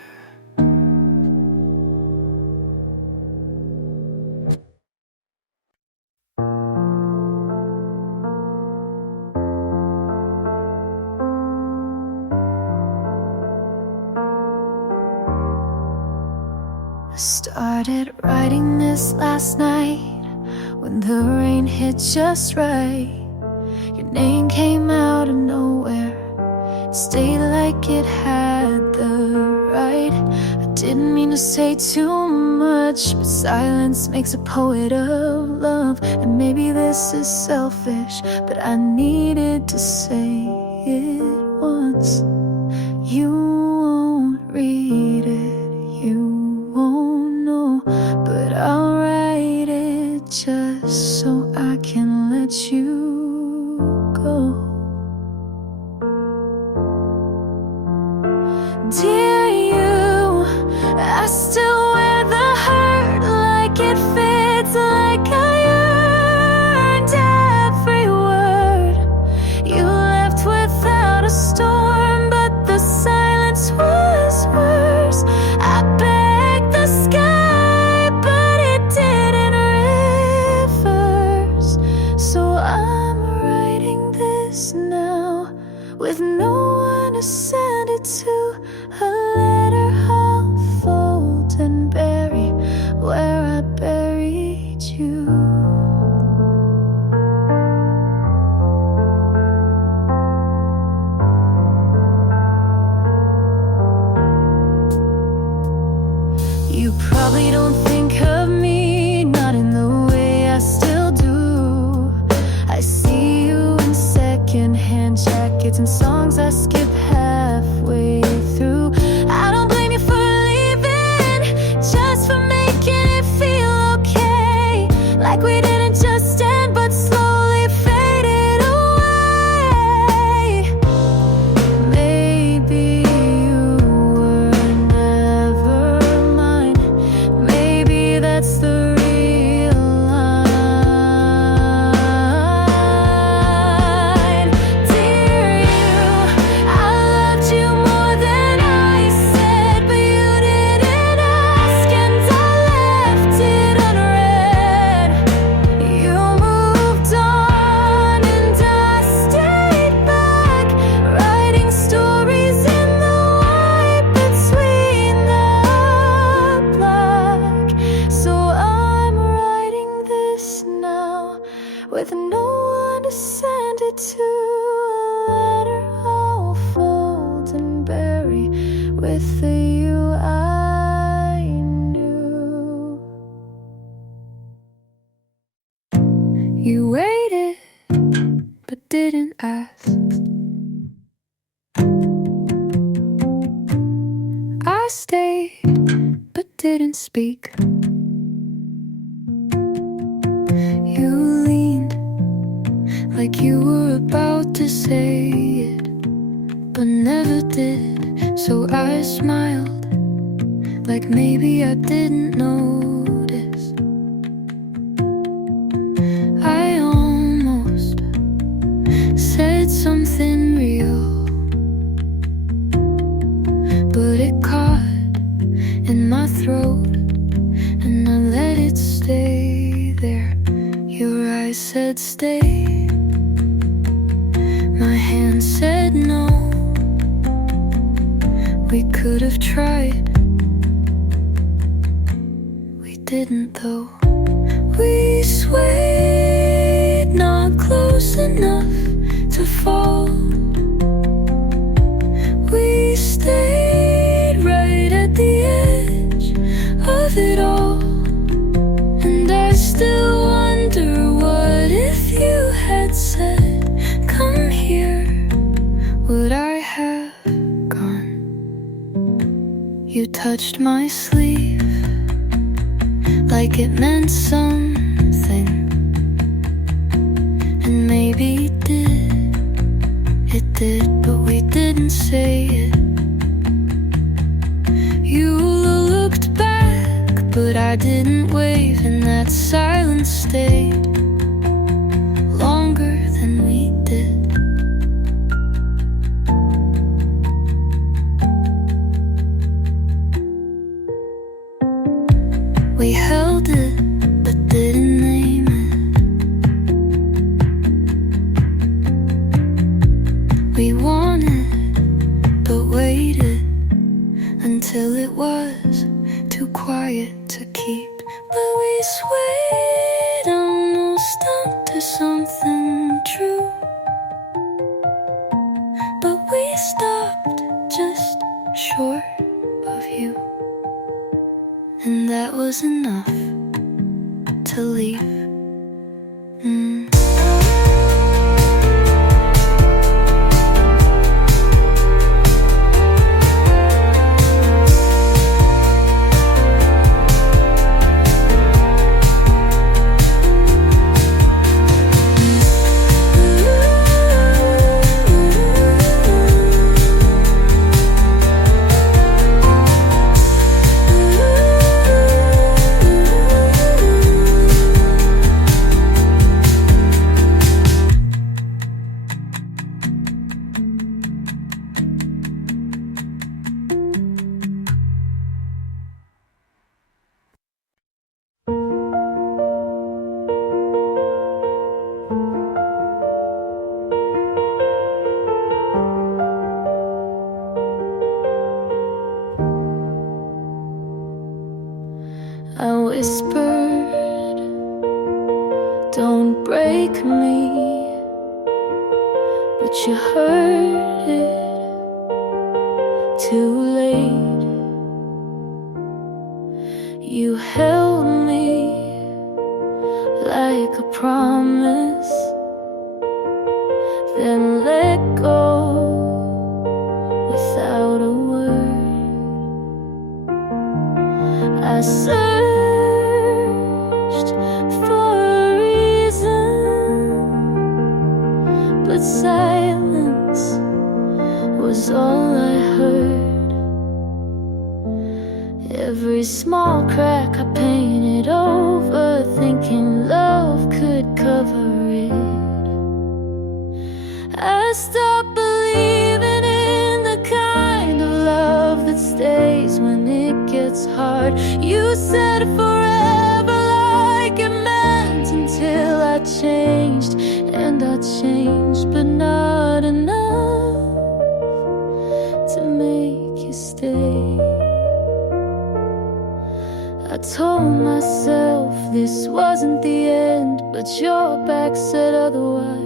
I started writing this last night when the rain hit just right. Your name came out of nowhere, stayed like it had the right. I didn't mean to say too much, but silence makes a poet of love. And maybe this is selfish, but I needed to say it once. You won't read it, you won't know, but I'll write it just so I can let you go. Dear you, I still wear the hurt like it fits, like I earned every word. You left without a storm, but the silence was worse. I begged the sky, but it didn't reverse. So I'm writing this now with no one to send it to. A letter I'll fold and bury where I buried you. You probably don't think of me, not in the way I still do. I see you in secondhand jackets and songs I skip halfway through. I don't blame you for leaving, just for making it feel okay. Like we didn't just end, but slowly faded away. Maybe you were never mine. Maybe that's the real line. Dear you, I loved you more than I said, but you didn't ask and I left it unread. You moved on and I stayed back, writing stories in the white between the black. So I'm writing this now with no one to send it to. A letter I'll fold and bury with the you I knew. You waited, but didn't ask. I stayed, but didn't speak. You leaned like you were about to say it, but never did. So I smiled, like maybe I didn't notice. I almost said something real, but it caught in my throat, and I let it stay there. Your eyes said stay, my hand said no, We could have tried. We didn't though. We swayed, not close enough to fall. We stayed right at the edge of it all. And I still wonder, what if you had said, come here, would I have gone? You touched my sleeve like it meant something, and maybe it did, but we didn't say it. You looked back, but I didn't wave, and that silence stayed longer than we did. We held it, but didn't name it. We wanted, but waited until it was too quiet to keep. But we swayed almost up to something true. But we stopped just short of you. And that was enough to leave. I whispered, don't break me, but you heard it too late. You held me like a promise, then let go without a word. I searched for a reason, but silence was all I heard. Every small crack I painted over, thinking love could cover it. I stopped believing in the kind of love that stays when it gets hard. You said forever like it meant, until I changed. And I changed, but not enough to make you stay. I told myself this wasn't the end, but your back said otherwise.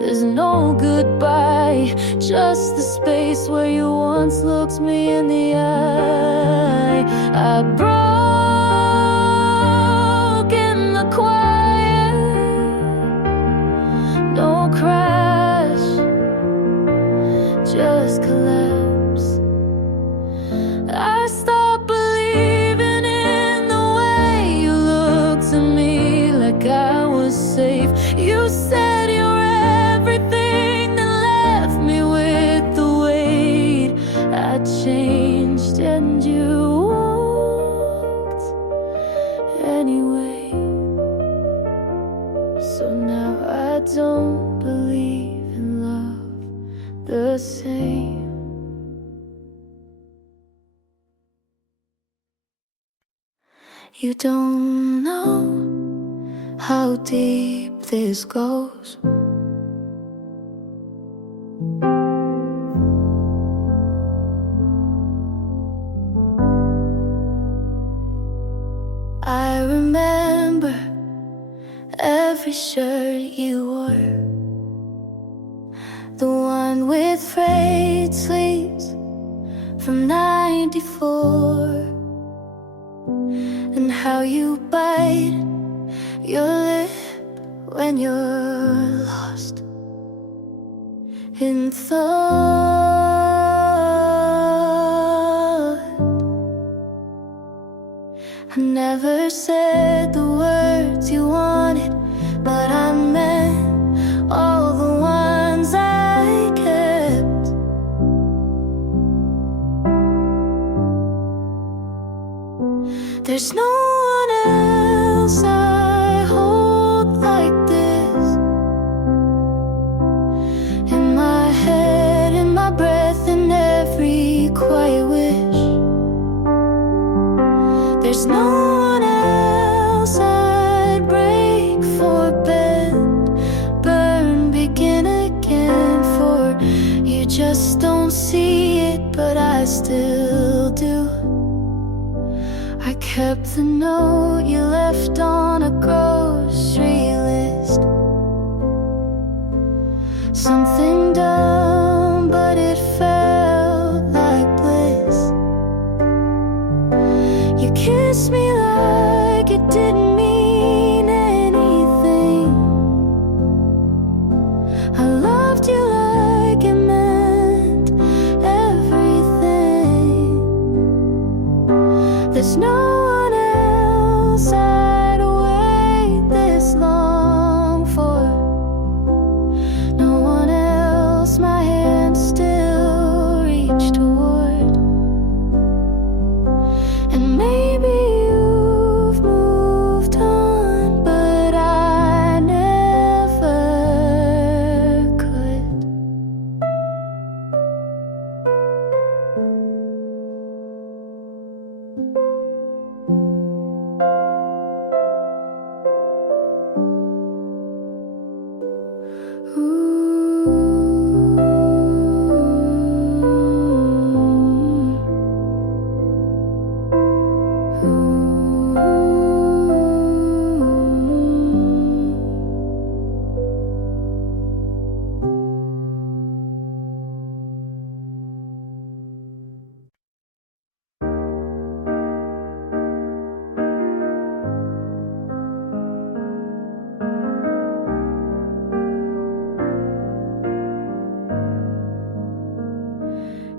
There's no goodbye, just the space where you once looked me in the eye. I broke in the quiet, no crash, just collapse. I stopped believing in the way you looked at me like I was safe. You said you were everything, that left me with the weight. I changed and you walked anyway. So now I don't believe in love the same. You don't know how deep this goes. shirt you wore, the one with frayed sleeves from '94, and how you bite your lip when you're lost in thought. I never said the words you wanted, but I meant all the ones I kept. There's no one else I hold like this, in my head, in my breath, in every quiet wish. There's no one else I'd break for, bend, burn, begin again for. You just don't see it, but I still do. I kept the note you left on a grocery list. Something dumb, but it felt like bliss. You kissed me like it didn't mean anything. I loved you like it meant everything. There's no one else I'd wait this long for. No one else my hand still reach toward. And maybe you've moved on, but I never could.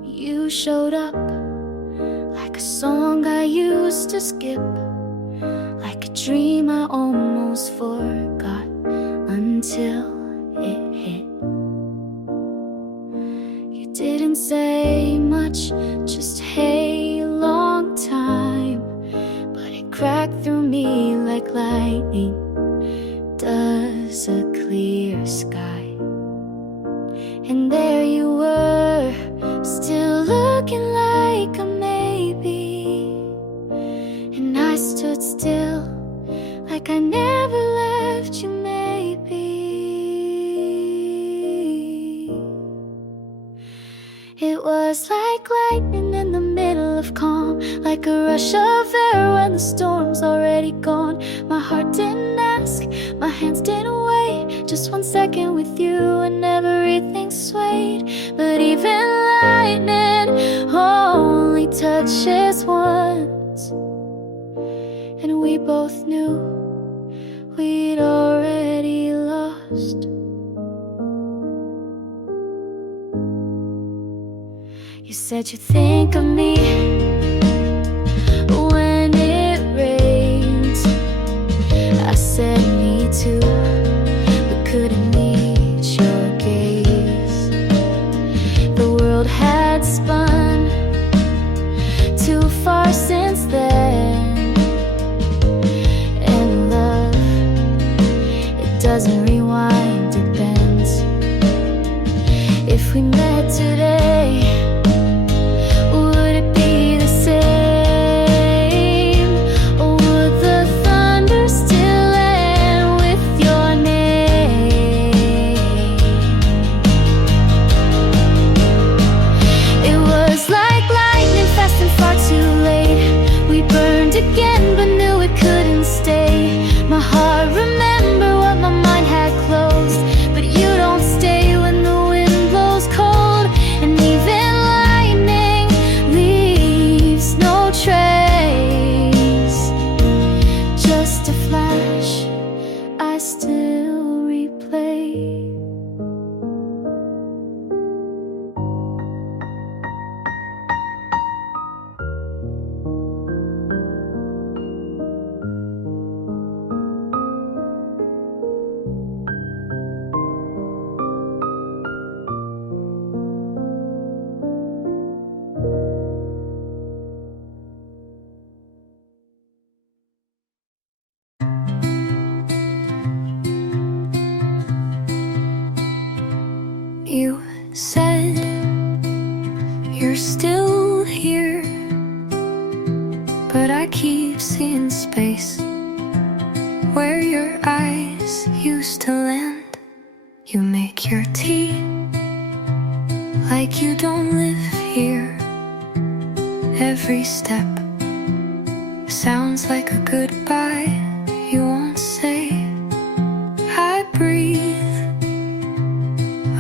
You showed up like a song I used to skip, like a dream I almost forgot until it hit. You didn't say much, just hey, long time, but it cracked through me like lightning does a clear sky. And there you were, still looking like a maybe. And I stood still, like I never left you, maybe. It was like lightning in the middle of calm, like a rush of air when the storm's already gone. My heart didn't ask, my hands didn't wait, just 1 second with you and everything swayed. But even lightning only touches once, and we both knew we'd already lost. You said you think of me when it rains. I said me too, but couldn't meet your gaze. The world had spun too far since then, and love, it doesn't rewind, it bends. If we met today, would it be the You're still here, but I keep seeing space where your eyes used to land. You make your tea like you don't live here. Every step sounds like a goodbye you won't say. I breathe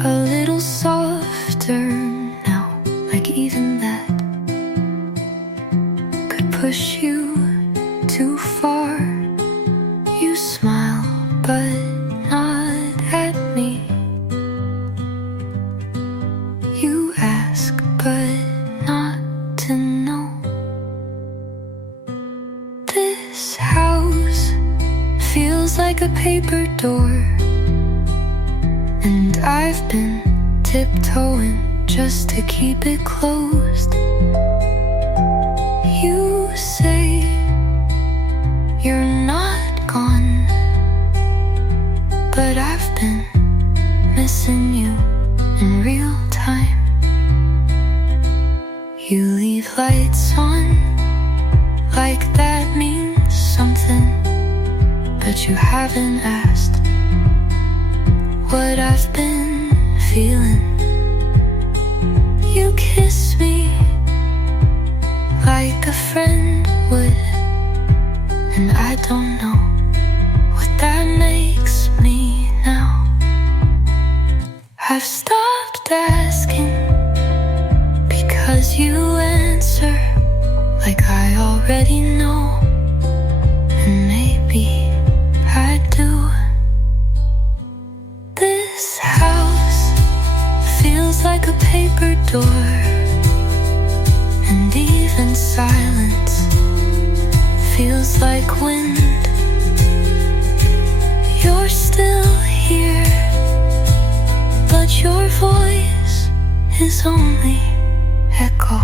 a little softer now, like even that could push you too far. You smile, but not at me. You ask, but not to know. This house feels like a paper door, and I've been tiptoeing just to keep it closed. You say you're not gone, but I've been missing you in real time. You leave lights on like that means something, but you haven't asked what I've been feeling. You kiss me like a friend would, and I don't know what that makes me now. I've stopped asking because you answer like I already know, and maybe I do. This house feels like a paper door, and even silence feels like wind. You're still here, but your voice is only echo.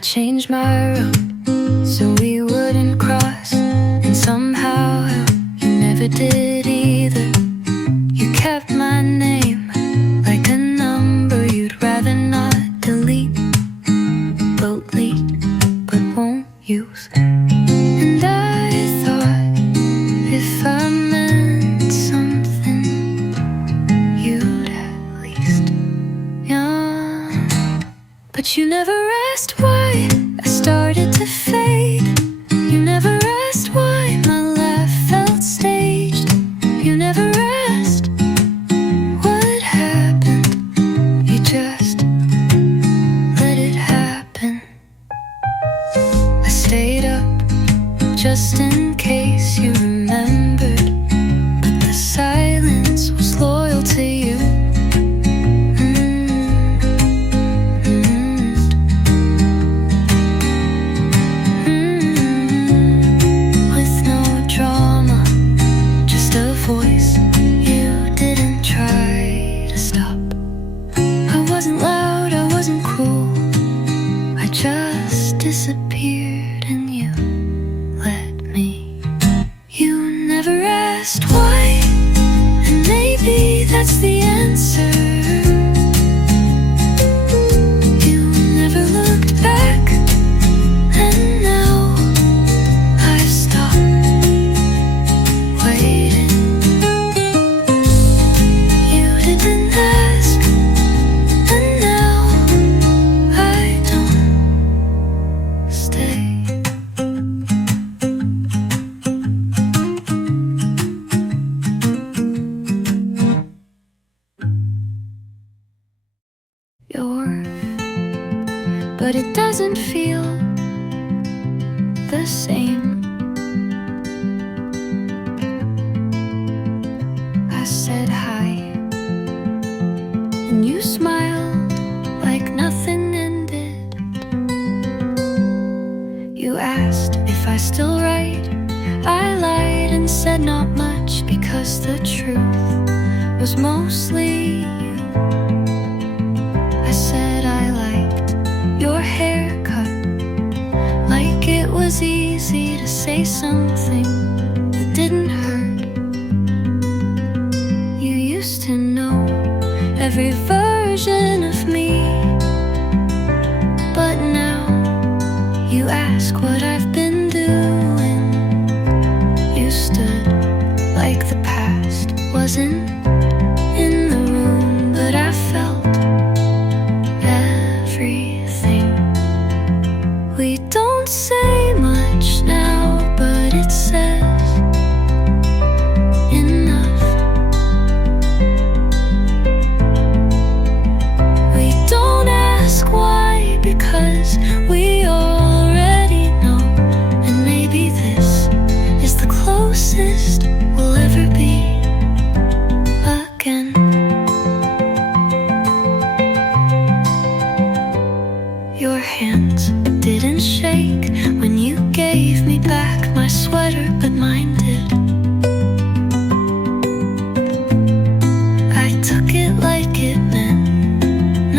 Changed my route so we wouldn't cross, and somehow you never did either. You kept my name like a number you'd rather not delete, but leak, but won't use. And I thought if I meant something, you'd at least, yeah. But you never asked why I started to fade. You never asked why my laugh felt staged. You never asked what happened. You just let it happen. I stayed up just in case you remembered, but the silence was loyal to you. Disappeared and you let me. You never asked why, and maybe that's the answer. You never looked back, and now I've stopped waiting. You didn't ask, and now I don't stay. doesn't feel the same. I said hi, and you smiled like nothing ended. You asked if I still write. I lied and said not much, because the truth was mostly you. I said I liked your haircut, like it was easy to say something that didn't hurt. You used to know every version of me, but now you ask what I've been doing. You stood like the past wasn't in the room, but I felt everything. We don't say much now, but it says enough. We don't ask why, because we already know. And maybe this is the closest we'll ever be again. Your hands didn't shake when you gave me back my sweater, but mine did. I took it like it meant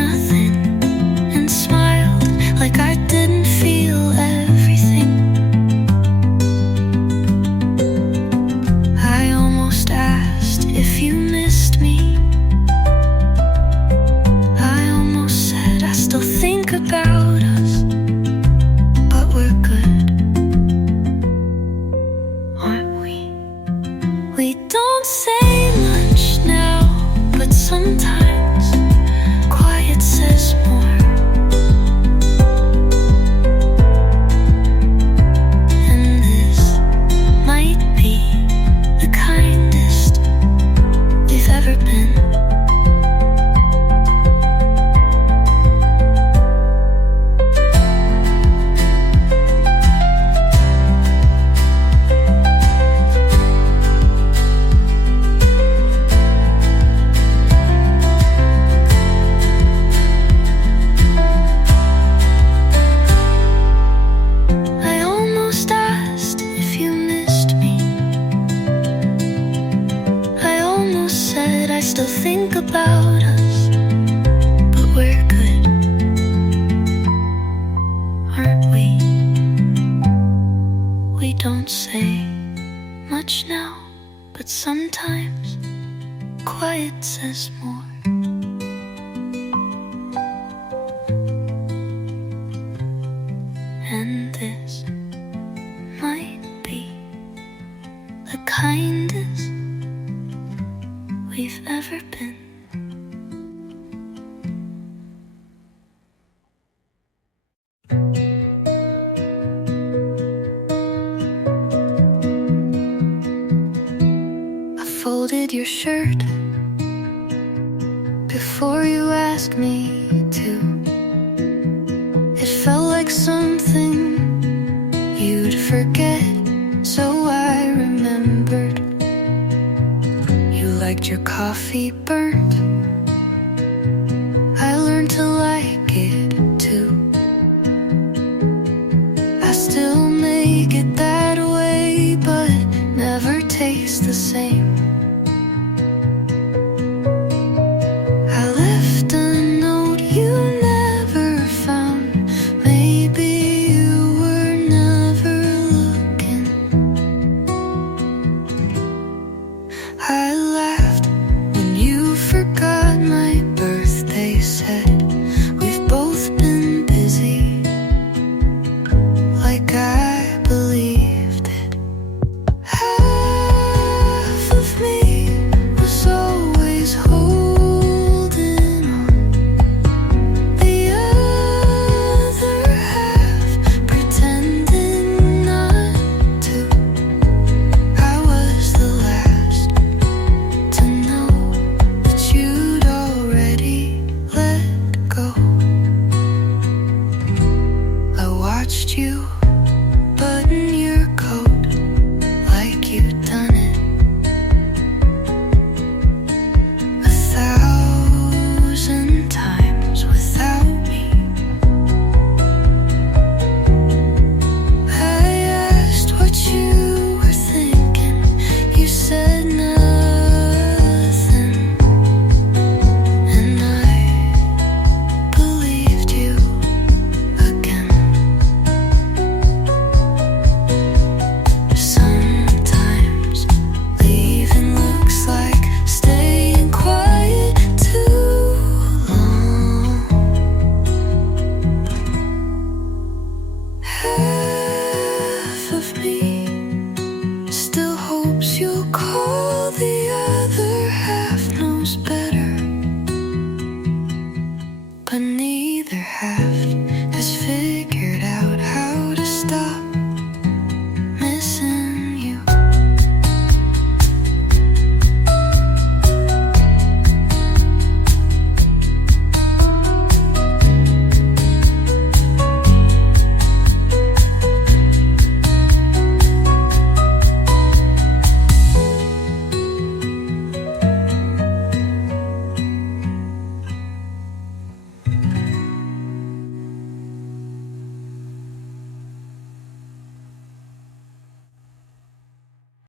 nothing, and smiled like I didn't feel everything. I almost asked if you missed me. I almost said I still think about us, but we're good, aren't we? We don't say much now, but sometimes quiet says more. And this might be the kindest we've ever been. I almost asked if you missed me. I almost said I still think about us, but we're good, aren't we? We don't say much now, but sometimes quiet says more. And this might be the kindest we've ever been. I folded your shirt before you asked me to. It felt like something you'd forget, so I remembered. You liked your coffee burnt. I learned to like it too. I still make it that way, but never tastes the same.